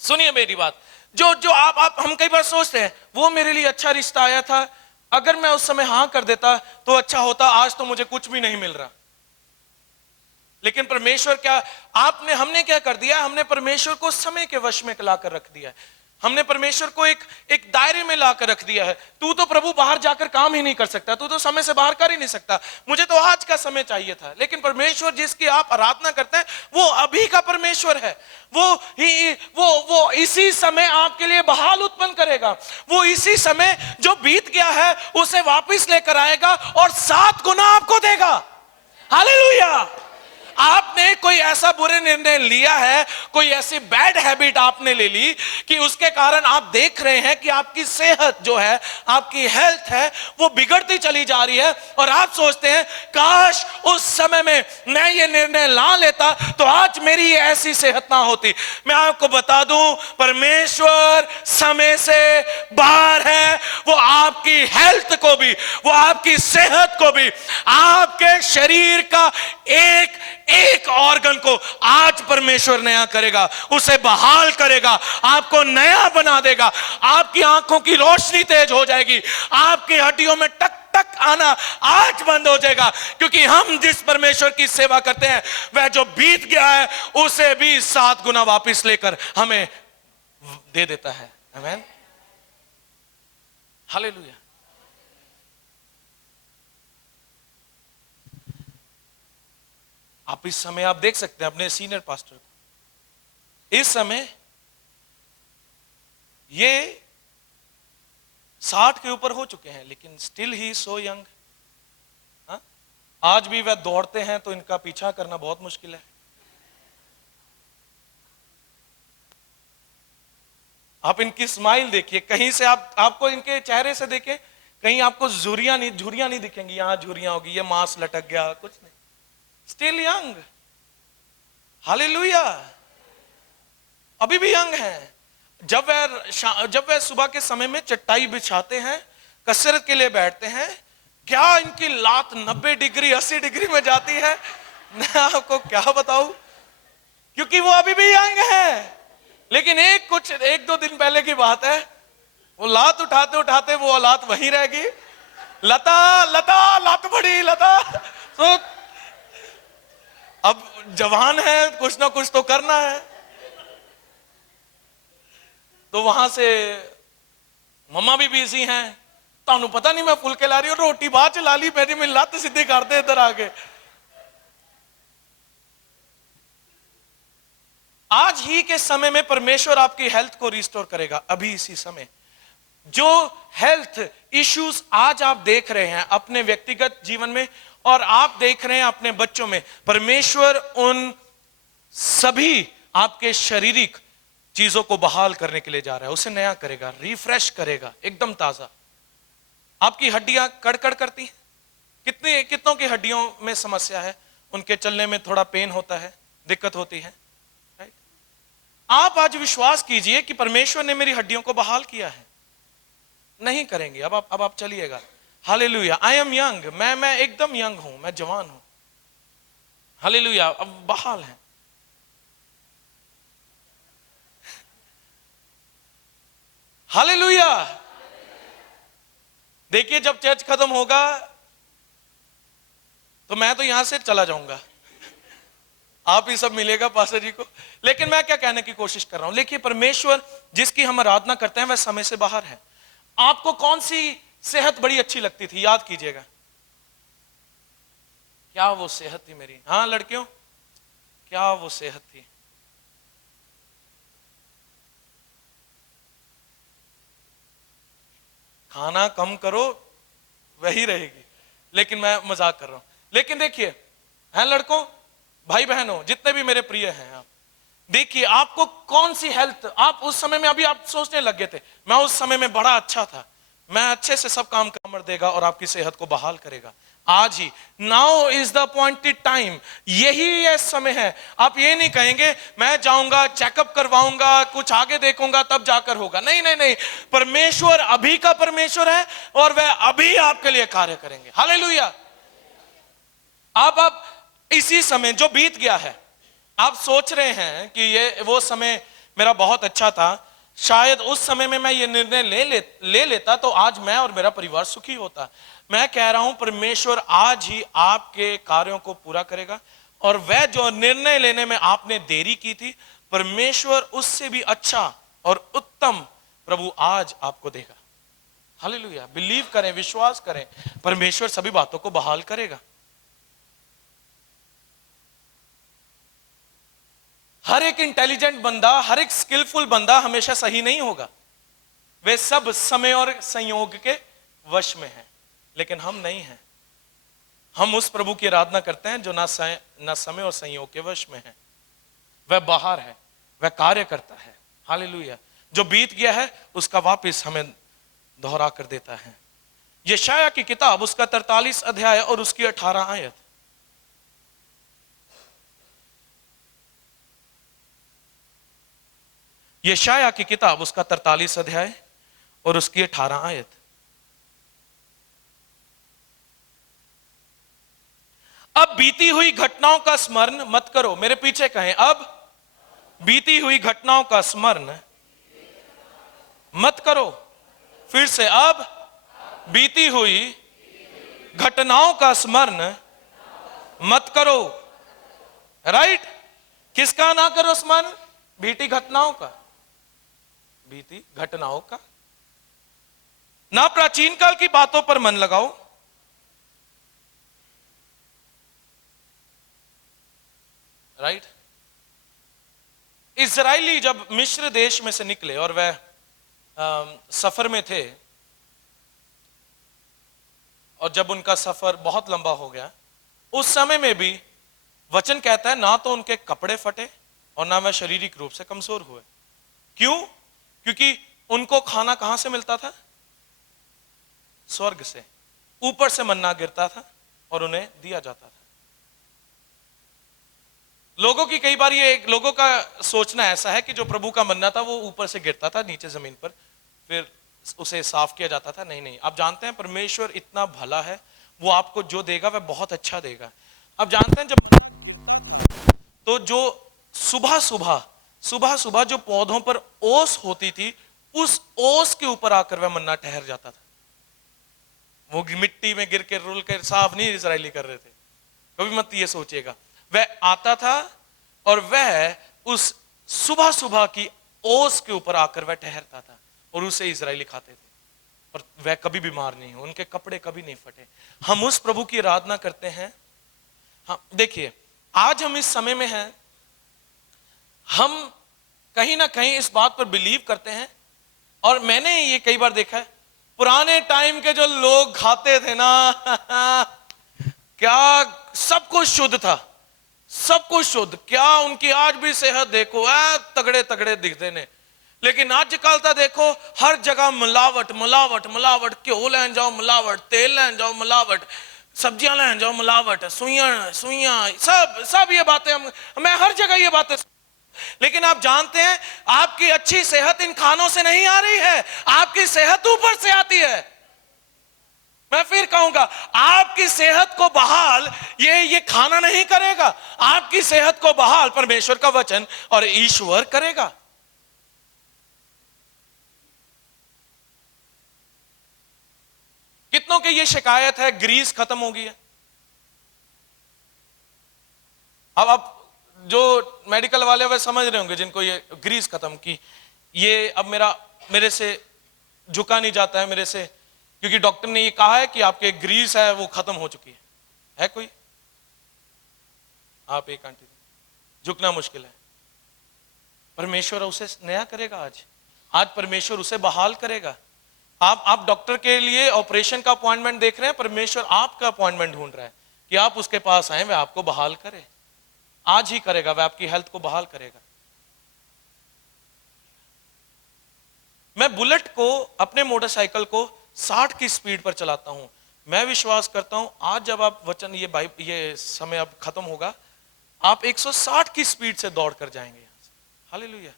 सुनिए मेरी बात, जो जो आप हम कई बार सोचते हैं वो मेरे लिए अच्छा रिश्ता आया था, अगर मैं उस समय हां कर देता तो अच्छा होता, आज तो मुझे कुछ भी नहीं मिल रहा। लेकिन परमेश्वर क्या, हमने क्या कर दिया, हमने परमेश्वर को समय के वश में लाकर रख दिया है। हमने परमेश्वर को एक दायरे में लाकर रख दिया है। तू तो प्रभु बाहर जाकर काम ही नहीं कर सकता, तू तो समय से बाहर कर ही नहीं सकता, मुझे तो आज का समय चाहिए था। लेकिन परमेश्वर जिसकी आप आराधना करते हैं वो अभी का परमेश्वर है। वो इसी समय आपके लिए बहाल उत्पन्न करेगा। वो इसी समय जो बीत गया है उसे वापस लेकर आएगा और 7 गुना आपको देगा। हालेलुया। आपने कोई ऐसा बुरे निर्णय लिया है, कोई ऐसी बैड हैबिट आपने ले ली कि उसके कारण आप देख रहे हैं कि आपकी सेहत जो है, आपकी हेल्थ है, वो बिगड़ती चली जा रही है, और आप सोचते हैं काश उस समय में मैं ये निर्णय ला लेता तो आज मेरी ये ऐसी सेहत ना होती। मैं आपको बता दूं, परमेश्वर समय से बाहर है। वो आपकी हेल्थ को भी, वो आपकी सेहत को भी, आपके शरीर का एक ऑर्गन को आज परमेश्वर नया करेगा, उसे बहाल करेगा, आपको नया बना देगा। आपकी आंखों की रोशनी तेज हो जाएगी, आपकी हड्डियों में टक टक आना आज बंद हो जाएगा, क्योंकि हम जिस परमेश्वर की सेवा करते हैं वह जो बीत गया है उसे भी 7 गुना वापस लेकर हमें दे देता है। आमीन, हालेलुया। आप इस समय आप देख सकते हैं अपने सीनियर पास्टर को, इस समय ये 60 के ऊपर हो चुके हैं, लेकिन स्टिल ही सो यंग। आज भी वह दौड़ते हैं तो इनका पीछा करना बहुत मुश्किल है। आप इनकी स्माइल देखिए, कहीं से आपको इनके चेहरे से देखें, कहीं आपको झुर्रियां नहीं दिखेंगी। यहां झुर्रियां होगी, ये मांस लटक गया, कुछ नहीं, स्टिल यंग। हालेलुया, अभी भी यंग है। जब वह सुबह के समय में चटाई बिछाते हैं, कसरत के लिए बैठते हैं, क्या इनकी लात 90 डिग्री 80 डिग्री में जाती है, मैं आपको क्या बताऊं, क्योंकि वो अभी भी यंग है। लेकिन एक दो दिन पहले की बात है, वो लात उठाते उठाते वो लात वहीं रह गई। लता लात बड़ी लता। तो अब जवान है, कुछ ना कुछ तो करना है। तो वहां से मम्मा भी बिजी हैं, तानू पता नहीं मैं फुलके ला रही हूं, रोटी बाद च ला ली, मेरी मैं लत सीधी कर दे इधर आके। आज ही के समय में परमेश्वर आपकी हेल्थ को रिस्टोर करेगा। अभी इसी समय जो हेल्थ इश्यूज आज आप देख रहे हैं अपने व्यक्तिगत जीवन में और आप देख रहे हैं अपने बच्चों में, परमेश्वर उन सभी आपके शारीरिक चीजों को बहाल करने के लिए जा रहा है। उसे नया करेगा, रिफ्रेश करेगा, एकदम ताजा। आपकी हड्डियां कड़कड़ करती हैं, कितनों की हड्डियों में समस्या है, उनके चलने में थोड़ा पेन होता है, दिक्कत होती है। आप आज विश्वास कीजिए कि परमेश्वर ने मेरी हड्डियों को बहाल किया है। नहीं करेंगे, अब आप चलिएगा। हालेलुया, आई एम यंग, मैं एकदम यंग हूं, मैं जवान हूं। हालेलुया, अब बहाल है। हालेलुया। देखिए जब चर्च खत्म होगा तो मैं तो यहां से चला जाऊंगा, आप ही सब मिलेगा पास्टर जी को। लेकिन मैं क्या कहने की कोशिश कर रहा हूं, देखिए परमेश्वर जिसकी हम आराधना करते हैं वह समय से बाहर है। आपको कौन सी सेहत बड़ी अच्छी लगती थी, याद कीजिएगा। क्या वो सेहत थी मेरी, हाँ लड़कियों, क्या वो सेहत थी। खाना कम करो वही रहेगी, लेकिन मैं मजाक कर रहा हूं। लेकिन देखिए, हैं लड़कों, भाई बहनों, जितने भी मेरे प्रिय हैं, आप देखिए आपको कौन सी हेल्थ, आप उस समय में, अभी आप सोचने लग गए थे मैं उस समय में बड़ा अच्छा था, मैं अच्छे से सब काम कर देगा और आपकी सेहत को बहाल करेगा। आज ही, now is the appointed time, यही ये समय है। आप ये नहीं कहेंगे मैं जाऊंगा चेकअप करवाऊंगा कुछ आगे देखूंगा तब जाकर होगा, नहीं नहीं नहीं, परमेश्वर अभी का परमेश्वर है और वह अभी आपके लिए कार्य करेंगे। हालेलुया। आप इसी समय जो बीत गया है, आप सोच रहे हैं कि ये वो समय मेरा बहुत अच्छा था, शायद उस समय में मैं ये निर्णय ले लेता तो आज मैं और मेरा परिवार सुखी होता। मैं कह रहा हूं परमेश्वर आज ही आपके कार्यों को पूरा करेगा और वह जो निर्णय लेने में आपने देरी की थी, परमेश्वर उससे भी अच्छा और उत्तम प्रभु आज आपको देगा। हालेलुया। बिलीव करें, विश्वास करें, परमेश्वर सभी बातों को बहाल करेगा। हर एक इंटेलिजेंट बंदा, हर एक स्किलफुल बंदा हमेशा सही नहीं होगा, वे सब समय और संयोग के वश में हैं, लेकिन हम नहीं हैं। हम उस प्रभु की आराधना करते हैं जो ना समय और संयोग के वश में है, वह बाहर है, वह कार्य करता है। हालेलुया। जो बीत गया है उसका वापस हमें दोहरा कर देता है। यशाया की किताब उसका 43 अध्याय और उसकी 18 आयत। यशाया की किताब उसका 43 अध्याय और उसकी 18 आयत। अब बीती हुई घटनाओं का स्मरण मत करो, मेरे पीछे कहें, अब बीती हुई घटनाओं का स्मरण मत करो। फिर से, अब बीती हुई घटनाओं का स्मरण मत करो। राइट? किसका ना करो स्मरण? बीती घटनाओं का, बीती घटनाओं का। ना प्राचीन काल की बातों पर मन लगाओ। राइट? इजराइली जब मिस्र देश में से निकले और वह सफर में थे, और जब उनका सफर बहुत लंबा हो गया, उस समय में भी वचन कहता है ना तो उनके कपड़े फटे और ना वह शारीरिक रूप से कमजोर हुए। क्यों? क्योंकि उनको खाना कहां से मिलता था? स्वर्ग से, ऊपर से मन्ना गिरता था और उन्हें दिया जाता था। लोगों की कई बार ये, लोगों का सोचना ऐसा है कि जो प्रभु का मन्ना था वो ऊपर से गिरता था नीचे जमीन पर, फिर उसे साफ किया जाता था। नहीं नहीं, आप जानते हैं परमेश्वर इतना भला है, वो आपको जो देगा वह बहुत अच्छा देगा। आप जानते हैं जब तो जो सुबह सुबह जो पौधों पर ओस होती थी, उस ओस के ऊपर आकर वह मन्ना ठहर जाता था। वो मिट्टी में गिर के रुल कर साफ नहीं इजरायली कर रहे थे, कभी मत ये सोचिएगा। वह आता था और वह उस सुबह की ओस के ऊपर आकर वह ठहरता था और उसे इजरायली खाते थे, और वह कभी बीमार नहीं हो, उनके कपड़े कभी नहीं फटे। हम उस प्रभु की आराधना करते हैं। हाँ देखिए, आज हम इस समय में हैं, हम कहीं ना कहीं इस बात पर बिलीव करते हैं, और मैंने ये कई बार देखा है, पुराने टाइम के जो लोग खाते थे ना क्या सब कुछ शुद्ध था, सब कुछ शुद्ध, क्या उनकी आज भी सेहत देखो, तगड़े तगड़े दिखते ने। लेकिन आजकल तो देखो हर जगह मिलावट मिलावट मिलावट, घ्यो लैन जाओ मिलावट, तेल लैन जाओ मिलावट, सब्जियां लैन जाओ मिलावट, सुइयां सब ये बातें मैं हर जगह ये बातें। लेकिन आप जानते हैं आपकी अच्छी सेहत इन खानों से नहीं आ रही है, आपकी सेहत ऊपर से आती है। मैं फिर कहूंगा, आपकी सेहत को बहाल ये खाना नहीं करेगा, आपकी सेहत को बहाल परमेश्वर का वचन और ईश्वर करेगा। कितनों की ये शिकायत है ग्रीस खत्म हो गई है। अब जो मेडिकल वाले वे समझ रहे होंगे, जिनको ये ग्रीस खत्म की, ये अब मेरे से झुका नहीं जाता है मेरे से, क्योंकि डॉक्टर ने ये कहा है कि आपके ग्रीस है वो खत्म हो चुकी है कोई? आप एक आंटी, झुकना मुश्किल है। परमेश्वर उसे नया करेगा। आज परमेश्वर उसे बहाल करेगा। आप डॉक्टर के लिए ऑपरेशन का अपॉइंटमेंट देख रहे हैं, परमेश्वर आपका अपॉइंटमेंट ढूंढ रहा है कि आप उसके पास आए, वह आपको बहाल करे। आज ही करेगा, वह आपकी हेल्थ को बहाल करेगा। मैं बुलेट को, अपने मोटरसाइकिल को 60 की स्पीड पर चलाता हूं। मैं विश्वास करता हूं आज जब आप वचन, ये समय अब खत्म होगा, आप 160 की स्पीड से दौड़ कर जाएंगे यहां से। हालेलुया।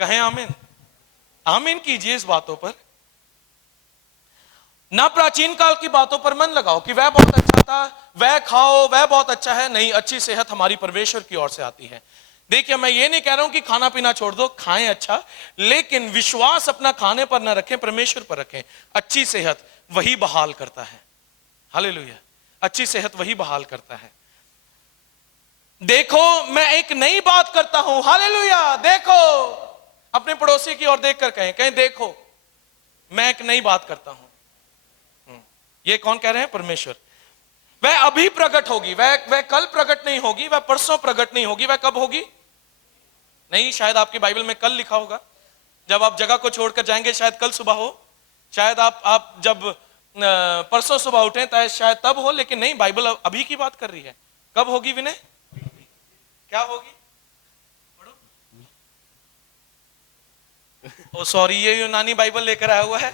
कहें आमीन। आमीन कीजिए इस बातों पर। ना प्राचीन काल की बातों पर मन लगाओ कि वह बहुत अच्छा था, वह खाओ, वह बहुत अच्छा है। नहीं, अच्छी सेहत हमारी परमेश्वर की ओर से आती है। देखिए, मैं ये नहीं कह रहा हूं कि खाना पीना छोड़ दो, खाएं अच्छा, लेकिन विश्वास अपना खाने पर ना रखें, परमेश्वर पर रखें। अच्छी सेहत वही बहाल करता है। हालेलुया। अच्छी सेहत वही बहाल करता है। देखो, मैं एक नई बात करता हूं। हालेलुया। देखो, अपने पड़ोसी की ओर देखकर कहें देखो, मैं एक नई बात करता हूं। ये कौन कह रहे हैं? परमेश्वर। वह अभी प्रकट होगी, वह कल प्रकट नहीं होगी, वह परसों प्रकट नहीं होगी। वह कब होगी? नहीं, शायद आपकी बाइबल में कल लिखा होगा, जब आप जगह को छोड़कर जाएंगे, शायद कल सुबह हो। शायद आप जब परसों सुबह उठे तो शायद तब हो, लेकिन नहीं, बाइबल अभी की बात कर रही है। कब होगी विनय? क्या होगी? ओ सॉरी, ये यूनानी बाइबल लेकर आया हुआ है।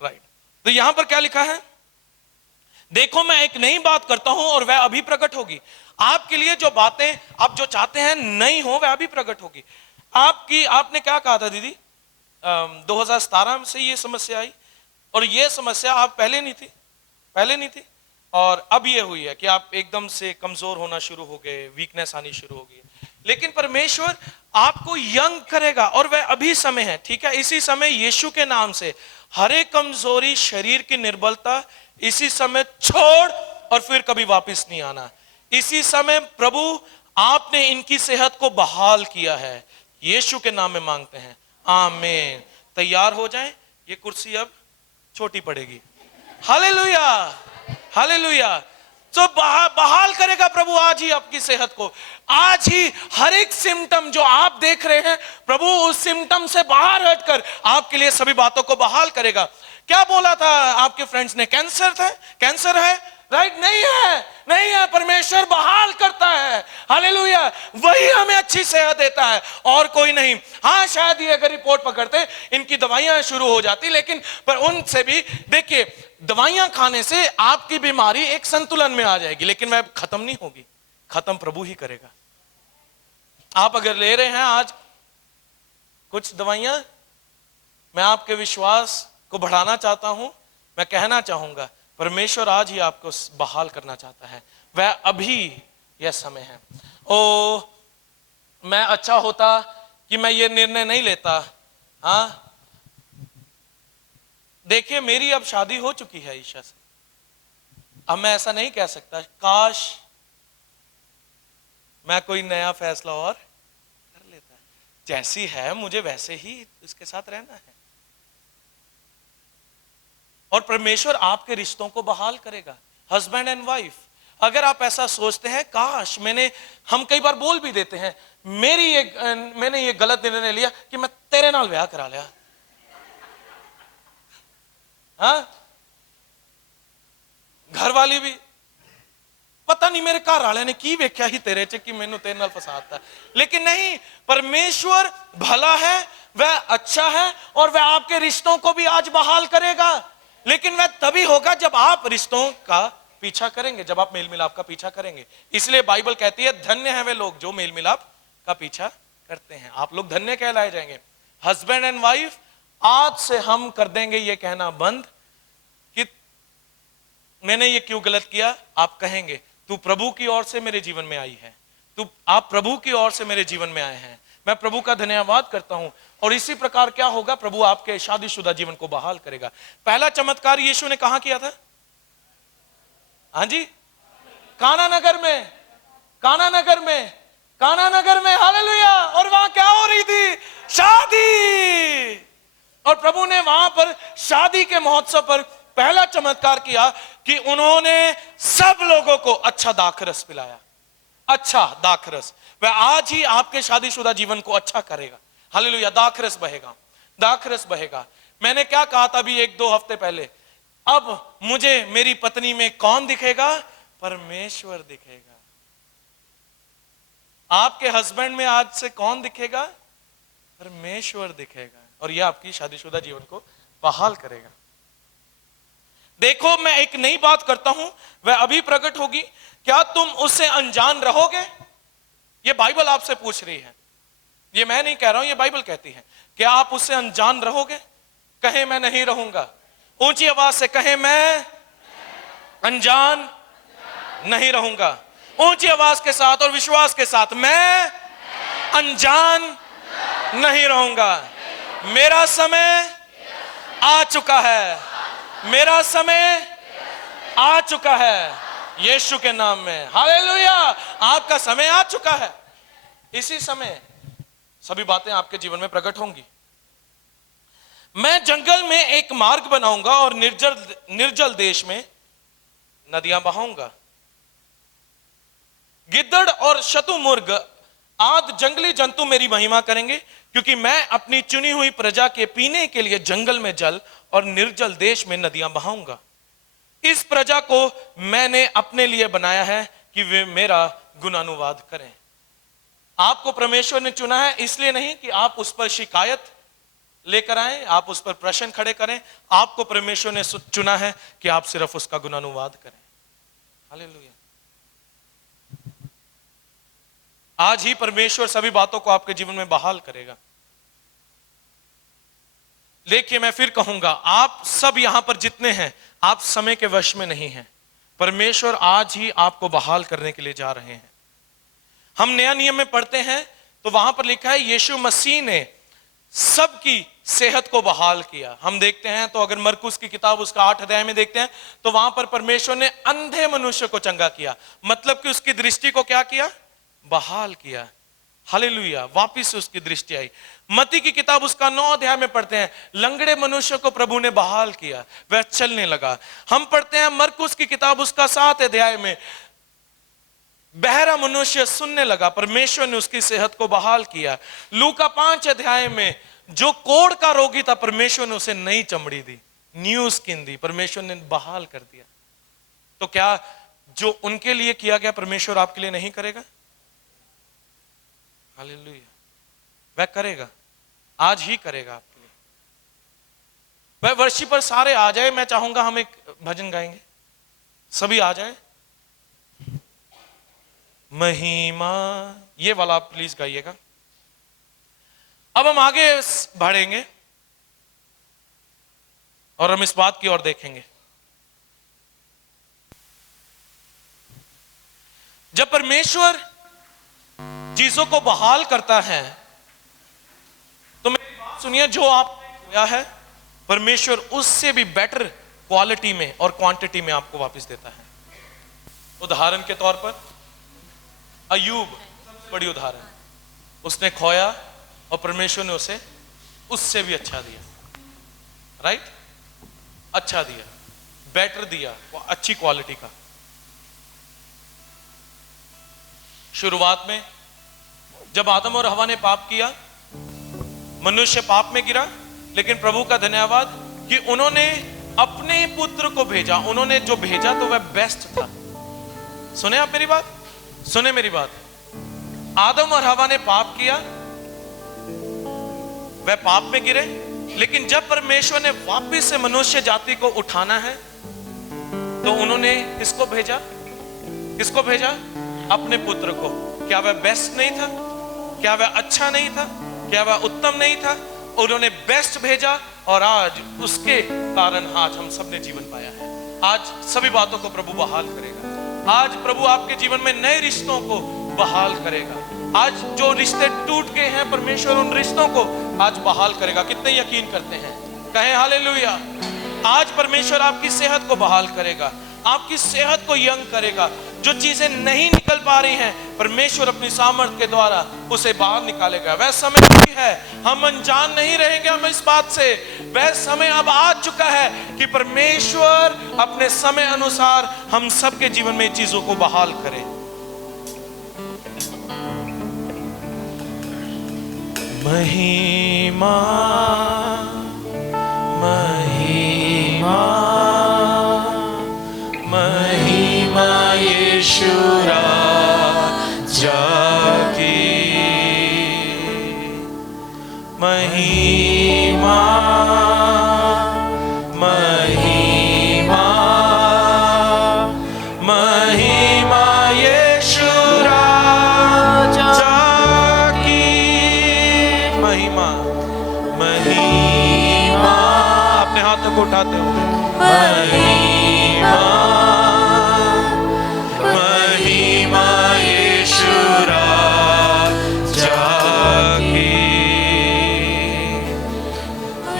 राइट। तो यहां पर क्या लिखा है? देखो, मैं एक नई बात करता हूं और वह अभी प्रकट होगी। आपके लिए जो बातें आप जो चाहते हैं नई हो, वह अभी प्रकट होगी। आपने क्या कहा था दीदी? 2017 से ये समस्या आई, और ये समस्या आप पहले नहीं थी, और अब ये हुई है कि आप एकदम से कमजोर होना शुरू हो गए, वीकनेस आनी शुरू हो गई। लेकिन परमेश्वर आपको यंग करेगा, और वह अभी समय है। ठीक है, इसी समय यीशु के नाम से हर एक कमजोरी, शरीर की निर्बलता इसी समय छोड़, और फिर कभी वापस नहीं आना। इसी समय प्रभु आपने इनकी सेहत को बहाल किया है, यीशु के नाम में मांगते हैं, आमीन। तैयार हो जाएं, ये कुर्सी अब छोटी पड़ेगी। Hallelujah, hallelujah. तो बहाल करेगा प्रभु आज ही आपकी सेहत को। आज ही हर एक सिम्टम जो आप देख रहे हैं, प्रभु उस सिम्टम से बाहर हटकर आपके लिए सभी बातों को बहाल करेगा। क्या बोला था आपके फ्रेंड्स ने? कैंसर है, राइट? नहीं है, परमेश्वर बहाल करता है। हालेलुया। वही हमें अच्छी सेहत देता है, और कोई नहीं। हाँ, शायद ये अगर रिपोर्ट पकड़ते, इनकी दवाइयां शुरू हो जाती, लेकिन पर उनसे भी देखिए, दवाइयां खाने से आपकी बीमारी एक संतुलन में आ जाएगी, लेकिन वह खत्म नहीं होगी। खत्म प्रभु ही करेगा। आप अगर ले रहे हैं आज कुछ दवाइयां, मैं आपके विश्वास को बढ़ाना चाहता हूं। मैं कहना चाहूंगा, परमेश्वर आज ही आपको बहाल करना चाहता है। वह अभी यह समय है। ओ, मैं अच्छा होता कि मैं ये निर्णय नहीं लेता। हाँ, देखिए, मेरी अब शादी हो चुकी है ईशा से। अब मैं ऐसा नहीं कह सकता काश मैं कोई नया फैसला और कर लेता। जैसी है मुझे वैसे ही उसके साथ रहना है, और परमेश्वर आपके रिश्तों को बहाल करेगा। हस्बैंड एंड वाइफ, अगर आप ऐसा सोचते हैं काश हम कई बार बोल भी देते हैं, मैंने ये गलत निर्णय लिया कि मैं तेरे नाल ब्याह करा लिया। हाँ, घर वाली भी पता नहीं मेरे घर वाले ने की वेख्या ही तेरे च कि मैनू तेरे नाल फसाता। लेकिन नहीं, परमेश्वर भला है, वह अच्छा है, और वह आपके रिश्तों को भी आज बहाल करेगा। लेकिन वह तभी होगा जब आप रिश्तों का पीछा करेंगे, जब आप मेल मिलाप का पीछा करेंगे। इसलिए बाइबल कहती है, धन्य है वे लोग जो मेल मिलाप का पीछा करते हैं। आप लोग धन्य कहलाए जाएंगे। हस्बैंड एंड वाइफ, आज से हम कर देंगे ये कहना बंद कि मैंने ये क्यों गलत किया। आप कहेंगे, तू प्रभु की ओर से मेरे जीवन में आई है, आप प्रभु की ओर से मेरे जीवन में आए हैं, मैं प्रभु का धन्यवाद करता हूं। और इसी प्रकार क्या होगा, प्रभु आपके शादीशुदा जीवन को बहाल करेगा। पहला चमत्कार यीशु ने कहां किया था? हाँ जी, काना नगर में। हालेलुया। और वहां क्या हो रही थी? शादी। और प्रभु ने वहां पर शादी के महोत्सव पर पहला चमत्कार किया कि उन्होंने सब लोगों को अच्छा दाखरस पिलाया। अच्छा दाखरस, वह आज ही आपके शादीशुदा जीवन को अच्छा करेगा। हालेलुया। दाखरस बहेगा, दाखरस बहेगा। मैंने क्या कहा था अभी 1-2 हफ्ते पहले, अब मुझे मेरी पत्नी में कौन दिखेगा? परमेश्वर दिखेगा। आपके हस्बैंड में आज से कौन दिखेगा? परमेश्वर दिखेगा, और यह आपकी शादीशुदा जीवन को बहाल करेगा। देखो, मैं एक नई बात करता हूं, वह अभी प्रकट होगी, क्या तुम उससे अनजान रहोगे? यह बाइबल आपसे पूछ रही है, यह मैं नहीं कह रहा हूं, यह बाइबल कहती है। क्या आप उससे अनजान रहोगे? कहे मैं नहीं रहूंगा। ऊंची आवाज से कहे मैं अनजान नहीं रहूंगा। ऊंची आवाज के साथ और विश्वास के साथ, मैं अनजान नहीं रहूंगा। मेरा समय आ चुका है, मेरा समय आ चुका है यीशु के नाम में। हालेलुया। आपका समय आ चुका है। इसी समय सभी बातें आपके जीवन में प्रकट होंगी। मैं जंगल में एक मार्ग बनाऊंगा और निर्जल देश में नदियां बहाऊंगा। गिद्दड़ और शतुमुर्ग आदि जंगली जंतु मेरी महिमा करेंगे, क्योंकि मैं अपनी चुनी हुई प्रजा के पीने के लिए जंगल में जल और निर्जल देश में नदियां बहाऊंगा। इस प्रजा को मैंने अपने लिए बनाया है कि वे मेरा गुणानुवाद करें। आपको परमेश्वर ने चुना है इसलिए नहीं कि आप उस पर शिकायत लेकर आए, आप उस पर प्रश्न खड़े करें। आपको परमेश्वर ने चुना है कि आप सिर्फ उसका गुणानुवाद करें। हालेलुया। आज ही परमेश्वर सभी बातों को आपके जीवन में बहाल करेगा। देखिए, मैं फिर कहूंगा, आप सब यहां पर जितने हैं, आप समय के वश में नहीं हैं। परमेश्वर आज ही आपको बहाल करने के लिए जा रहे हैं। हम नया नियम में पढ़ते हैं तो वहां पर लिखा है यीशु मसीह ने सबकी सेहत को बहाल किया। हम देखते हैं तो अगर मरकुस की किताब उसका 8 अध्याय में देखते हैं तो वहां पर परमेश्वर ने अंधे मनुष्य को चंगा किया, मतलब कि उसकी दृष्टि को क्या किया? बहाल किया। हालेलुया। वापिस उसकी दृष्टि आई। मत्ती की किताब उसका 9 अध्याय में पढ़ते हैं, लंगड़े मनुष्य को प्रभु ने बहाल किया, वह चलने लगा। हम पढ़ते हैं मरकुस की किताब उसका 7 अध्याय में, बहरा मनुष्य सुनने लगा, परमेश्वर ने उसकी सेहत को बहाल किया। लूका 5 अध्याय में जो कोढ़ का रोगी था, परमेश्वर ने उसे नई चमड़ी दी, न्यू स्किन दी, परमेश्वर ने बहाल कर दिया। तो क्या जो उनके लिए किया गया परमेश्वर आपके लिए नहीं करेगा? हालेलुया। वह करेगा, आज ही करेगा आपके लिए। वह वर्षी पर सारे आ जाए। मैं चाहूंगा हम एक भजन गाएंगे, सभी आ जाए। महिमा, ये वाला आप प्लीज गाइएगा। अब हम आगे बढ़ेंगे और हम इस बात की ओर देखेंगे, जब परमेश्वर चीजों को बहाल करता है तो मेरी बात सुनिए, जो आपने खोया है परमेश्वर उससे भी बेटर क्वालिटी में और क्वांटिटी में आपको वापस देता है। उदाहरण के तौर पर अय्यूब, बड़ी उदाहरण, उसने खोया और परमेश्वर ने उसे उससे भी अच्छा दिया। राइट? अच्छा दिया, बेटर दिया, वो अच्छी क्वालिटी का। शुरुआत में जब आदम और हवा ने पाप किया, मनुष्य पाप में गिरा, लेकिन प्रभु का धन्यवाद कि उन्होंने अपने पुत्र को भेजा। उन्होंने जो भेजा तो वह बेस्ट था। सुने आप मेरी बात? सुने मेरी बात? आदम और हवा ने पाप किया, वह पाप में गिरे, लेकिन जब परमेश्वर ने वापस से मनुष्य जाति को उठाना है तो उन्होंने किसको भेजा? किसको भेजा? अपने पुत्र को। क्या वह बेस्ट नहीं था? क्या वह अच्छा नहीं था? क्या वह उत्तम नहीं था? उन्होंने बेस्ट भेजा और आज उसके कारण आज हम सब ने जीवन पाया है। आज सभी बातों को प्रभु बहाल करेगा। आज प्रभु आपके जीवन में नए रिश्तों को बहाल करेगा। आज जो रिश्ते टूट गए हैं, परमेश्वर उन रिश्तों को आज बहाल करेगा। कितने यकीन करते हैं? कहें हालेलुया। आज परमेश्वर आपकी सेहत को बहाल करेगा, आपकी सेहत को यंग करेगा। जो चीजें नहीं निकल पा रही हैं, परमेश्वर अपनी सामर्थ के द्वारा उसे बाहर निकालेगा। वह समय भी है, हम अनजान नहीं रहेंगे हम इस बात से। वह समय अब आ चुका है कि परमेश्वर अपने समय अनुसार हम सबके जीवन में चीजों को बहाल करे। महिमा महिमा महिमा यीशु राजा की, महिमा महिमा महिमा यीशु राजा की, महिमा महिमा। अपने हाथों को उठाते हो, महिमा महिमा यीशु राजा की,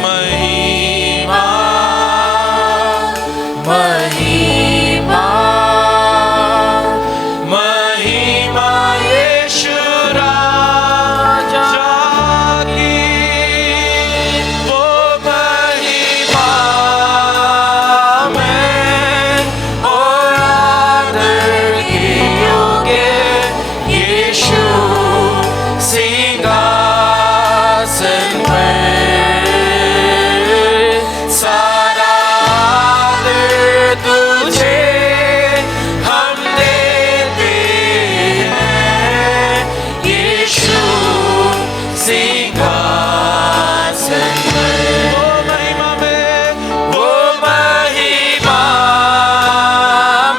महिमा महिमा महिमा यीशु राजा की, वो महिमा में और आदर की योग्य यीशु सिंहासन पर, सारा आदर तुझे हम देते हैं यीशु सिंहासन पर। वो महिमा में, वो महिमा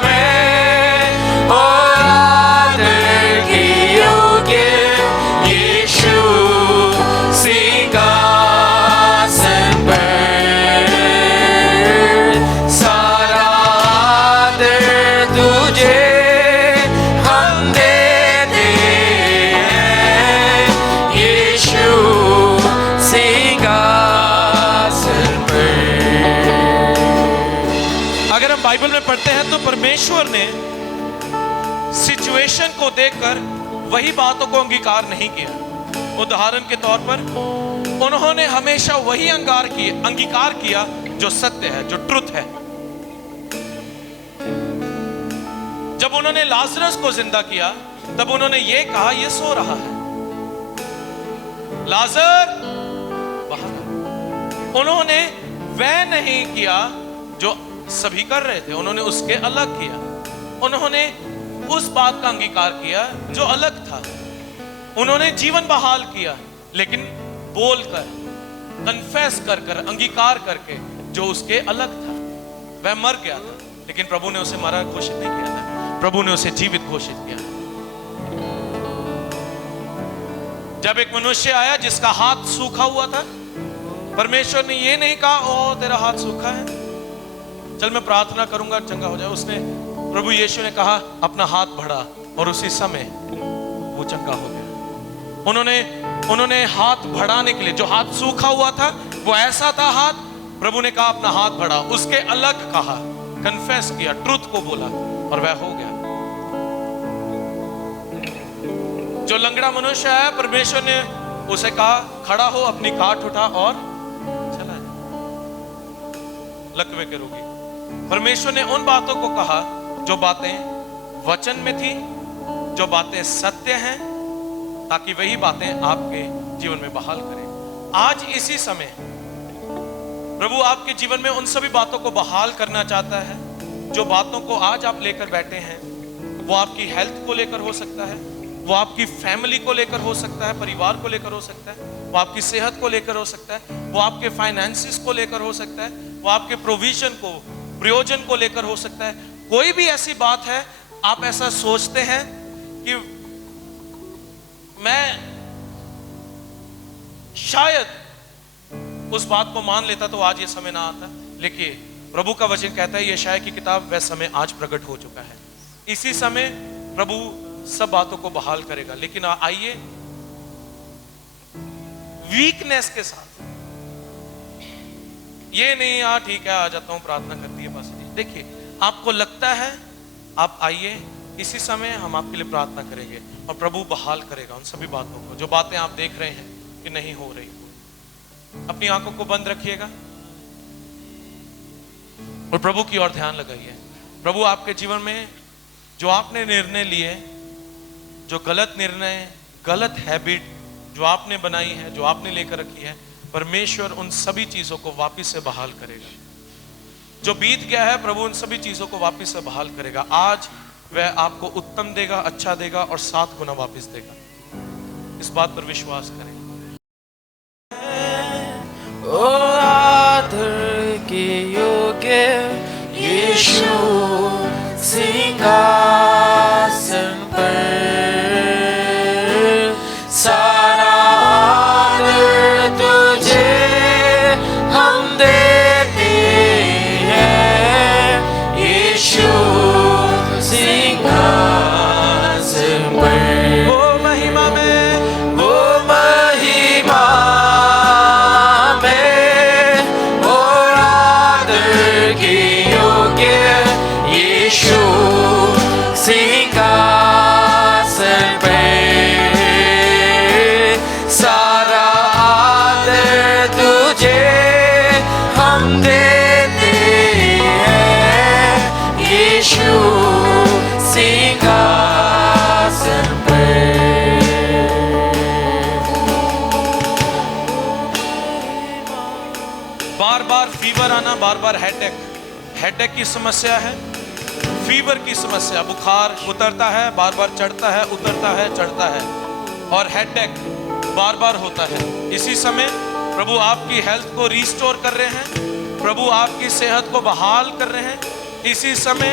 में और आदर की योग्य यीशु सिंहासन पर, सारा आदर तुझे हम देते हैं यीशु सिंहासन पर। अगर हम बाइबल में पढ़ते हैं तो परमेश्वर ने सिचुएशन को देखकर वही बातों को अंगीकार नहीं किया। उदाहरण के तौर पर उन्होंने हमेशा वही अंगीकार किया जो सत्य है, जो ट्रुथ है। जब उन्होंने लाजरस को जिंदा किया तब उन्होंने ये कहा ये सो रहा है, लाजर बाहर आ। उन्होंने वह नहीं किया जो सभी कर रहे थे, उन्होंने उसके अलग किया। उन्होंने उस बात का अंगीकार किया जो अलग था। उन्होंने जीवन बहाल किया, लेकिन बोलकर, कन्फेस कर अंगीकार करके जो उसके अलग था। वह मर गया था, लेकिन प्रभु ने उसे मरा घोषित नहीं किया था, प्रभु ने उसे जीवित घोषित किया। जब एक मनुष्य आया जिसका हाथ सूखा हुआ था, परमेश्वर ने ये नहीं कहा ओ तेरा हाथ सूखा है, चल मैं प्रार्थना करूंगा चंगा हो जाए। उसने, प्रभु यीशु ने कहा अपना हाथ बढ़ा और उसी समय वो चंगा हो गया। उन्होंने हाथ बढ़ाने के लिए, जो हाथ सूखा हुआ था वो ऐसा था हाथ, प्रभु ने कहा अपना हाथ बढ़ा, उसके अलग कहा, कन्फेस किया, ट्रुथ को बोला और वह हो गया। जो लंगड़ा मनुष्य है, परमेश्वर ने उसे कहा खड़ा हो, अपनी काठ उठा और चला जा। लकवे के रोगी, परमेश्वर ने उन बातों को कहा जो बातें वचन में थी, जो बातें सत्य हैं, ताकि वही बातें आपके जीवन में बहाल करें। आज इसी समय प्रभु आपके जीवन में उन सभी बातों को बहाल करना चाहता है। जो बातों को आज आप लेकर बैठे हैं, वो आपकी हेल्थ को लेकर हो सकता है, वो आपकी फैमिली को लेकर हो सकता है, परिवार को लेकर हो सकता है, वो आपकी सेहत को लेकर हो सकता है, वो आपके फाइनेंसिस को लेकर हो सकता है, वो आपके प्रोविजन को, प्रयोजन को लेकर हो सकता है। कोई भी ऐसी बात है, आप ऐसा सोचते हैं कि मैं शायद उस बात को मान लेता तो आज ये समय ना आता। लेकिन प्रभु का वचन कहता है, यशायाह की किताब, वह समय आज प्रकट हो चुका है। इसी समय प्रभु सब बातों को बहाल करेगा। लेकिन आइए वीकनेस के साथ, ये नहीं हाँ ठीक है आ जाता हूं, प्रार्थना करती है बस। देखिए, आपको लगता है, आप आइए, इसी समय हम आपके लिए प्रार्थना करेंगे और प्रभु बहाल करेगा उन सभी बातों को, जो बातें आप देख रहे हैं कि नहीं हो रही। अपनी आंखों को बंद रखिएगा और प्रभु की ओर ध्यान लगाइए। प्रभु आपके जीवन में जो आपने निर्णय लिए, जो गलत निर्णय, गलत हैबिट, जो आपने बनाई है, जो आपने लेकर रखी है, परमेश्वर उन सभी चीजों को वापस से बहाल करेगा। जो बीत गया है प्रभु उन सभी चीजों को वापस से बहाल करेगा। आज वह आपको उत्तम देगा, अच्छा देगा और 7 गुना वापस देगा। इस बात पर विश्वास करें। ओ आदर के योग्य यीशु सिंहासन पर सारा आदर तुझे हम देते हैं यीशु सिंहासन पर। वो महिमा में, वो महिमा सिंहासन पे सारा आदर तुझे हम देते हैं यीशु सिंहासन पे। बार बार फीवर आना, बार बार हेडेक की समस्या है, फीवर की समस्या, बुखार उतरता है, बार बार चढ़ता है, उतरता है, चढ़ता है, और हेडेक बार बार होता है। इसी समय प्रभु आपकी हेल्थ को रिस्टोर कर रहे हैं, प्रभु आपकी सेहत को बहाल कर रहे हैं। इसी समय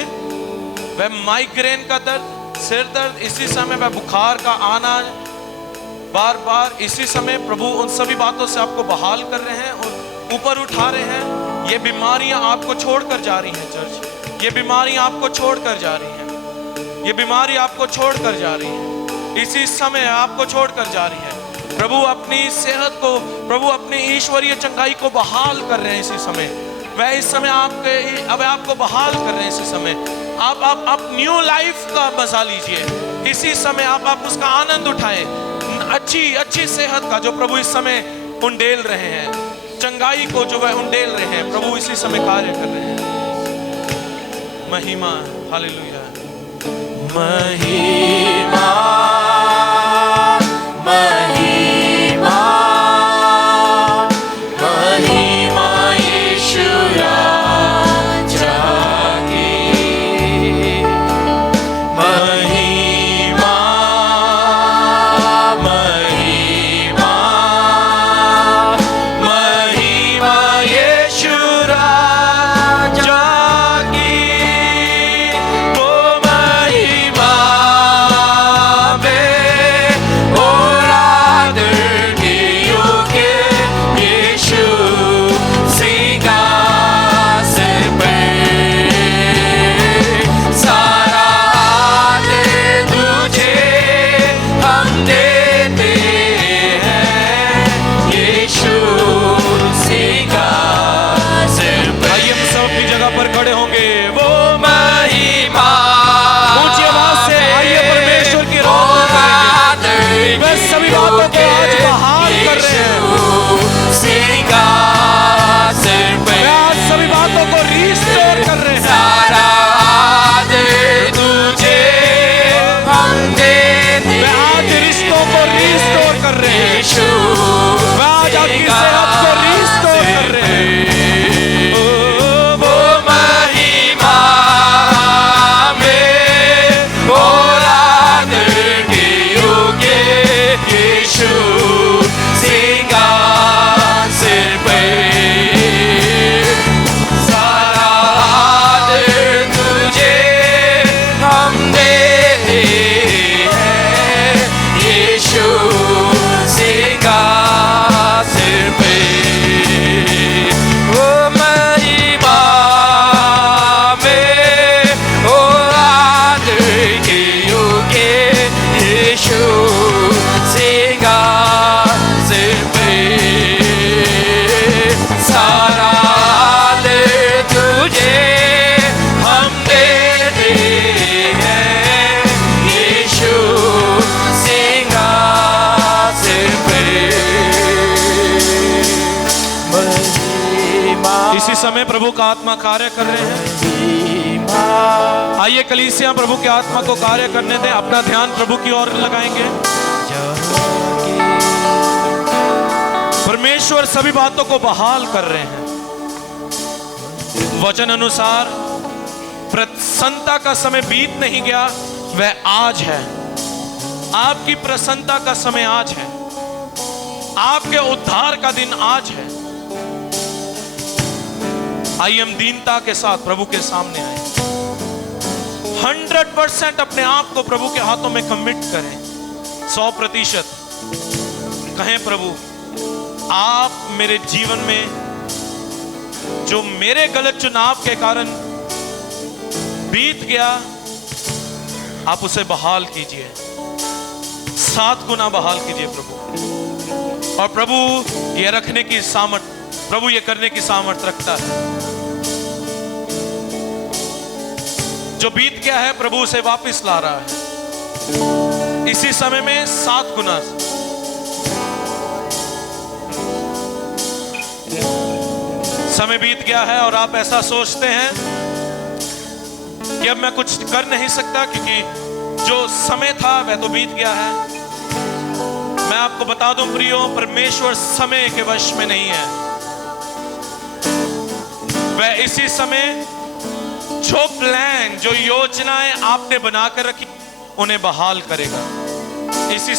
वह माइग्रेन का दर्द, सिर दर्द, इसी समय वह बुखार का आना बार बार, इसी समय प्रभु उन सभी बातों से आपको बहाल कर रहे हैं और ऊपर उठा रहे हैं। ये बीमारियां आपको छोड़कर जा रही हैं चर्च, ये बीमारी आपको छोड़कर जा रही है, ये बीमारी आपको छोड़कर जा रही है, इसी समय आपको छोड़कर जा रही है। प्रभु अपनी सेहत को, प्रभु अपनी ईश्वरीय चंगाई को बहाल कर रहे हैं इसी समय। वह इस समय आपको बहाल कर रहे हैं इसी समय। आप न्यू लाइफ का मजा लीजिए इसी समय, आप उसका आनंद उठाएं, अच्छी सेहत का जो प्रभु इस समय उंडेल रहे हैं, चंगाई को जो वह उंडेल रहे हैं, प्रभु इसी समय कार्य कर रहे हैं। महिमा, हालेलुया, महिमा, महिमा, महिमा यीशु राजा की, महिमा, महिमा, महिमा यीशु राजा इसी समय प्रभु का आत्मा कार्य कर रहे हैं। आइए कलीसिया प्रभु के आत्मा को कार्य करने दें, अपना ध्यान प्रभु की ओर लगाएंगे। परमेश्वर सभी बातों को बहाल कर रहे हैं। वचन अनुसार प्रसन्नता का समय बीत नहीं गया, वह आज है। आपकी प्रसन्नता का समय आज है, आपके उद्धार का दिन आज है। आइए हम दीनता के साथ प्रभु के सामने आए, 100% अपने आप को प्रभु के हाथों में कमिट करें। 100% कहें, प्रभु आप मेरे जीवन में जो मेरे गलत चुनाव के कारण बीत गया, आप उसे बहाल कीजिए, 7 गुना बहाल कीजिए प्रभु। और प्रभु ये रखने की सामर्थ, प्रभु ये करने की सामर्थ रखता है। जो बीत गया है प्रभु उसे वापस ला रहा है, इसी समय में 7 गुना। समय बीत गया है और आप ऐसा सोचते हैं कि अब मैं कुछ कर नहीं सकता, क्योंकि जो समय था वह तो बीत गया है। मैं आपको बता दूं प्रियो, परमेश्वर समय के वश में नहीं है। वह इसी समय जो प्लान, जो योजनाएं आपने बनाकर रखी, उन्हें बहाल करेगा। इसी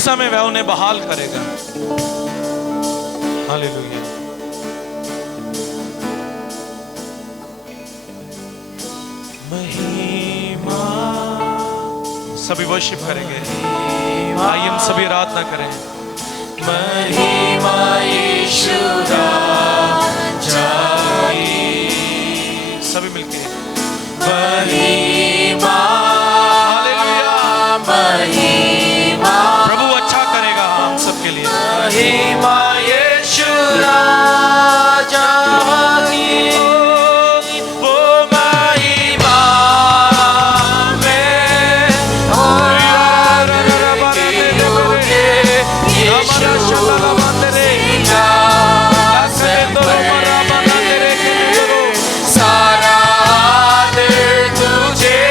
समय वह उन्हें बहाल करेगा। हालेलुया। महिमा, सभी वर्शिप करेंगे। आइए हम सभी आराधना करें। महिमा यीशु राजा की, सभी मिलके महिमा, हालेलुया। महिमा, प्रभु अच्छा करेगा हम सबके लिए। महिमा यीशु राजा की, वो महिमा में और के योगे यीशु सारा आदर तुझे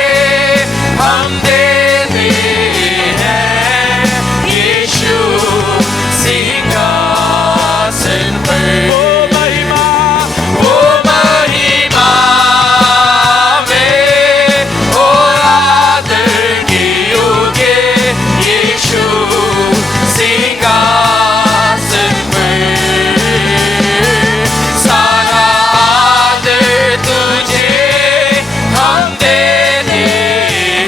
हम देते हैं, यीशु सिंहासन पर। वो महिमा में और आदर के योगे यीशु सिंहासन पर। सारा आदर तुझे हम देते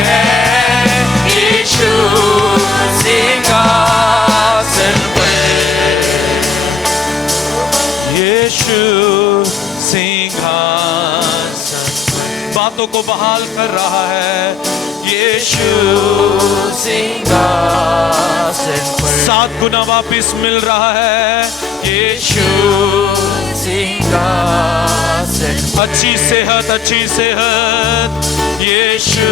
हैं, यीशु सिंहासन पर। यीशु सिंहासन बातों को बहाल कर रहा है। यीशु सिंहासन पर 7 गुना वापिस मिल रहा है। यीशु सिंहासन अच्छी सेहत, यीशु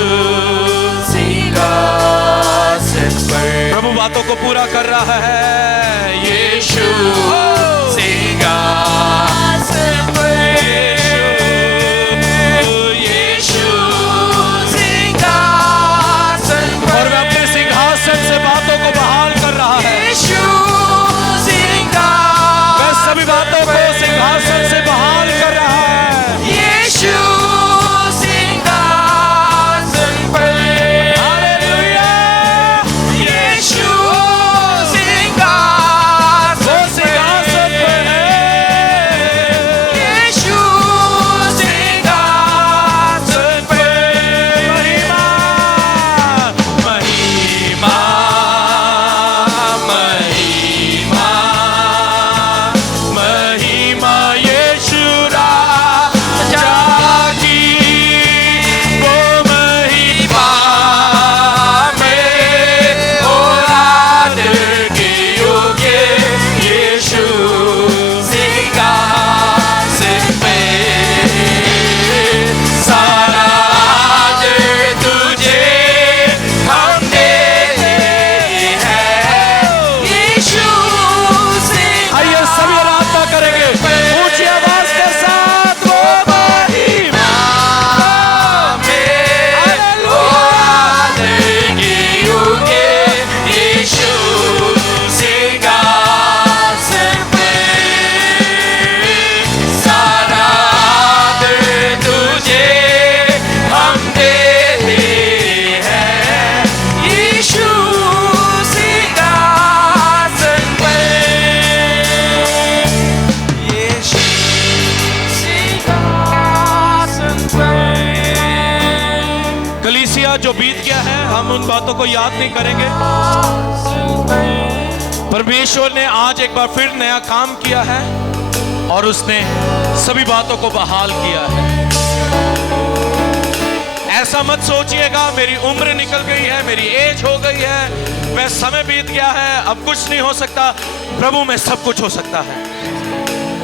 सिंहासन पर। प्रभु बातों को पूरा कर रहा है। यीशु सिंहासन पर, यीशु सिंहासन पर। और वह अपने सिंहासन से बातों को बहाल कर रहा है। यीशु वह सभी बातों को सिंहासन से बहाल कर रहा है। यीशु सिंहासन पर। हालेलुया। यीशु सिंहासन पर है। यीशु सिंहासन पर। महिमा, महिमा, महिमा, महिमा यीशु बीत गया है, हम उन बातों को याद नहीं करेंगे। परमेश्वर ने आज एक बार फिर नया काम किया है और उसने सभी बातों को बहाल किया है। ऐसा मत सोचिएगा मेरी उम्र निकल गई है, मेरी एज हो गई है, वह समय बीत गया है, अब कुछ नहीं हो सकता। प्रभु में सब कुछ हो सकता है,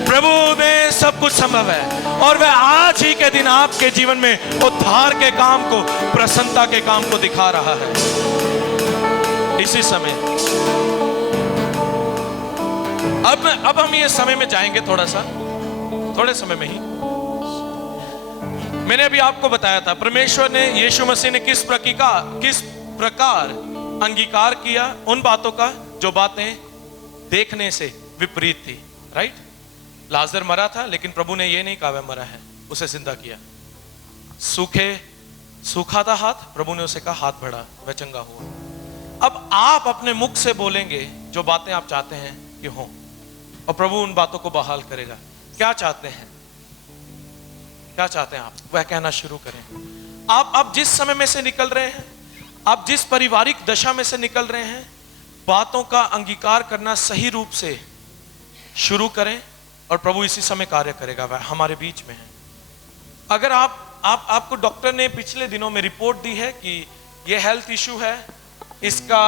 प्रभु में सब कुछ संभव है। और वह आज ही के दिन आपके जीवन में उद्धार के काम को, प्रसन्नता के काम को दिखा रहा है। इसी समय अब हम ये समय में जाएंगे, थोड़े समय में ही। मैंने अभी आपको बताया था परमेश्वर ने, यीशु मसीह ने किस प्रकार अंगीकार किया उन बातों का जो बातें देखने से विपरीत थी। राइट? लाजर मरा था, लेकिन प्रभु ने यह नहीं कहा वह मरा है, उसे जिंदा किया। सूखा था हाथ, प्रभु ने उसे कहा हाथ बढ़ा, वह चंगा हुआ। अब आप अपने मुख से बोलेंगे जो बातें आप चाहते हैं कि हो, और प्रभु उन बातों को बहाल करेगा। क्या चाहते हैं, क्या चाहते हैं आप, वह कहना शुरू करें। आप जिस समय में से निकल रहे हैं, आप जिस पारिवारिक दशा में से निकल रहे हैं, बातों का अंगीकार करना सही रूप से शुरू करें और प्रभु इसी समय कार्य करेगा। वह हमारे बीच में है। अगर आपको डॉक्टर ने पिछले दिनों में रिपोर्ट दी है कि यह हेल्थ इशू है, इसका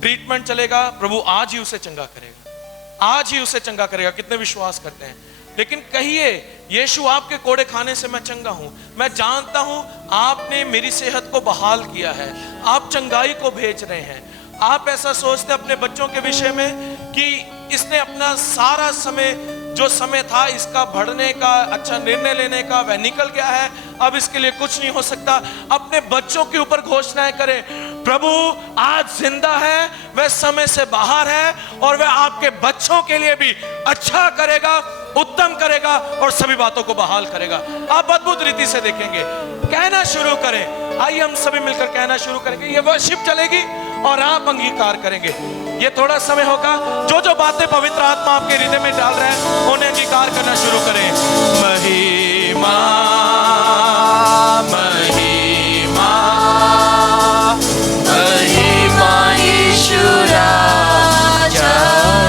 ट्रीटमेंट चलेगा, प्रभु आज ही उसे चंगा करेगा, आज ही उसे चंगा करेगा। कितने विश्वास करते हैं? लेकिन कहिए, यीशु आपके कोड़े खाने से मैं चंगा हूं, मैं जानता हूं आपने मेरी सेहत को बहाल किया है, आप चंगाई को भेज रहे हैं। आप ऐसा सोचते अपने बच्चों के विषय में कि इसने अपना सारा समय, जो समय था इसका बढ़ने का, अच्छा निर्णय लेने का, वह निकल गया है, अब इसके लिए कुछ नहीं हो सकता। अपने बच्चों के ऊपर घोषणाएं करें, प्रभु आज जिंदा है, वह समय से बाहर है और वह आपके बच्चों के लिए भी अच्छा करेगा, उत्तम करेगा और सभी बातों को बहाल करेगा। आप अद्भुत रीति से देखेंगे। कहना शुरू करें, आइए हम सभी मिलकर कहना शुरू करेंगे। ये वर्शिप चलेगी और आप अंगीकार करेंगे। ये थोड़ा समय होगा, जो बातें पवित्र आत्मा आपके हृदय में डाल रहे हैं उन्हें अंगीकार करना शुरू करें। महिमा महिमा महिमा यीशु राजा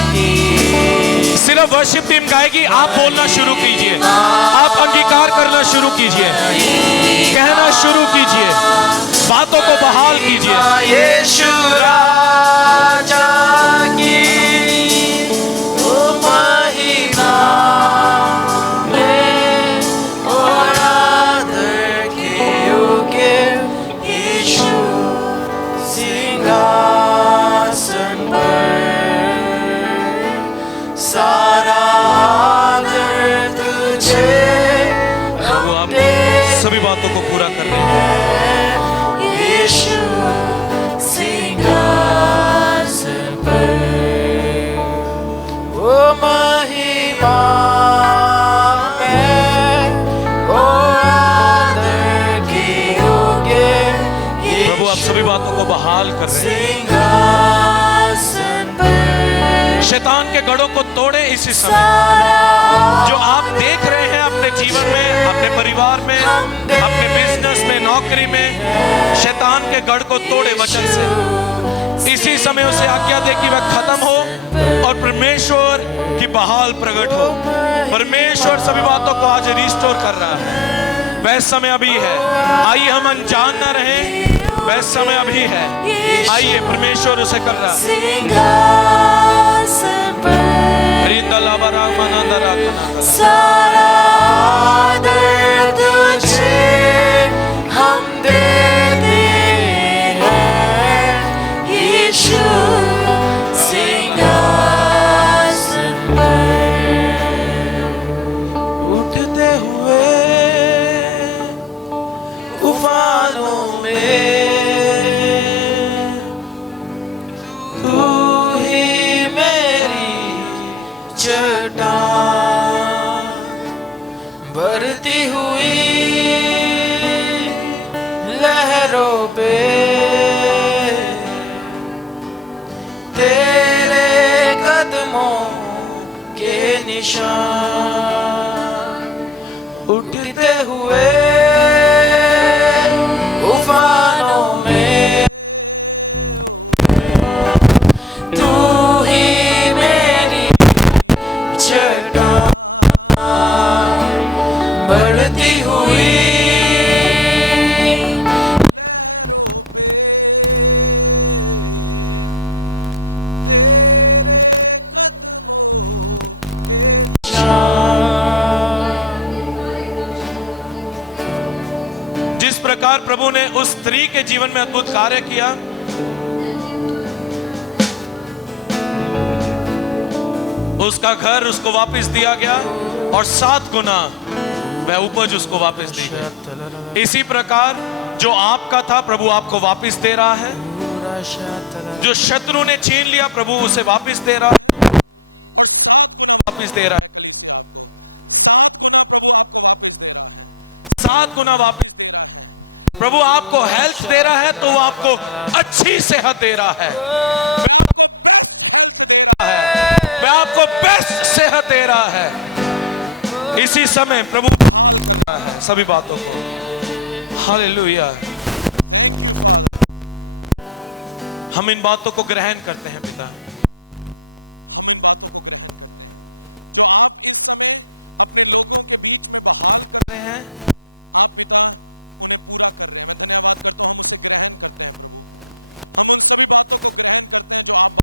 की। सिर्फ वर्शिप टीम गाएगी, आप बोलना शुरू कीजिए, आप अंगीकार करना शुरू कीजिए, कहना शुरू कीजिए, बातों को बहाल कीजिए। यीशु राजा की महिमा में और आदर के योग्य यीशु सिंहासन पर, सारा आदर तुझे। प्रभु आप सभी बातों को पूरा कर रहे हैं। महिमा में और आदर के योग्य प्रभु आप सभी बातों को बहाल कर रहे हैं। सिंहासन पर शैतान के गढ़ों को तोड़े इसी समय। जो आप देख रहे हैं अपने जीवन में, अपने परिवार में, अपने बिजनेस में, नौकरी में, शैतान के गढ़ को तोड़े वचन से। इसी समय उसे आज्ञा दे कि वह खत्म हो और परमेश्वर की बहाल प्रकट हो। परमेश्वर सभी बातों को आज रिस्टोर कर रहा है। वह समय अभी है, आइए हम अनजान न रहें, वह समय अभी है, आइए परमेश्वर उसे कर रहा है। सारा आदर तुझे हम देते हैं यीशु सिंहासन पर। उठते हुए तूफानों में तू ही मेरी चट्टान, बढ़ती हुई लहरों पे तेरे कदमों के निशान, उठते हुए तूफानों प्रकार प्रभु ने उस स्त्री के जीवन में अद्भुत कार्य किया, उसका घर उसको वापस दिया गया और 7 गुना वह उपज उसको वापस दी गई। इसी प्रकार जो आपका था प्रभु आपको वापस दे रहा है। जो शत्रु ने छीन लिया प्रभु उसे वापस दे रहा है, वापस दे रहा है, 7 गुना वापस। प्रभु आपको हेल्थ दे रहा है तो वो आपको अच्छी सेहत दे रहा है, वह आपको बेस्ट सेहत दे रहा है। इसी समय प्रभु है सभी बातों को। हालेलुया। हम इन बातों को ग्रहण करते हैं पिता।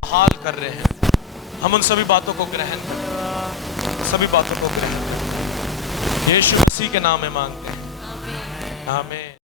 हाल कर रहे हैं, हम उन सभी बातों को ग्रहण करें, सभी बातों को ग्रहण करें। यीशु मसीह के नाम में मांगते हैं, आमीन।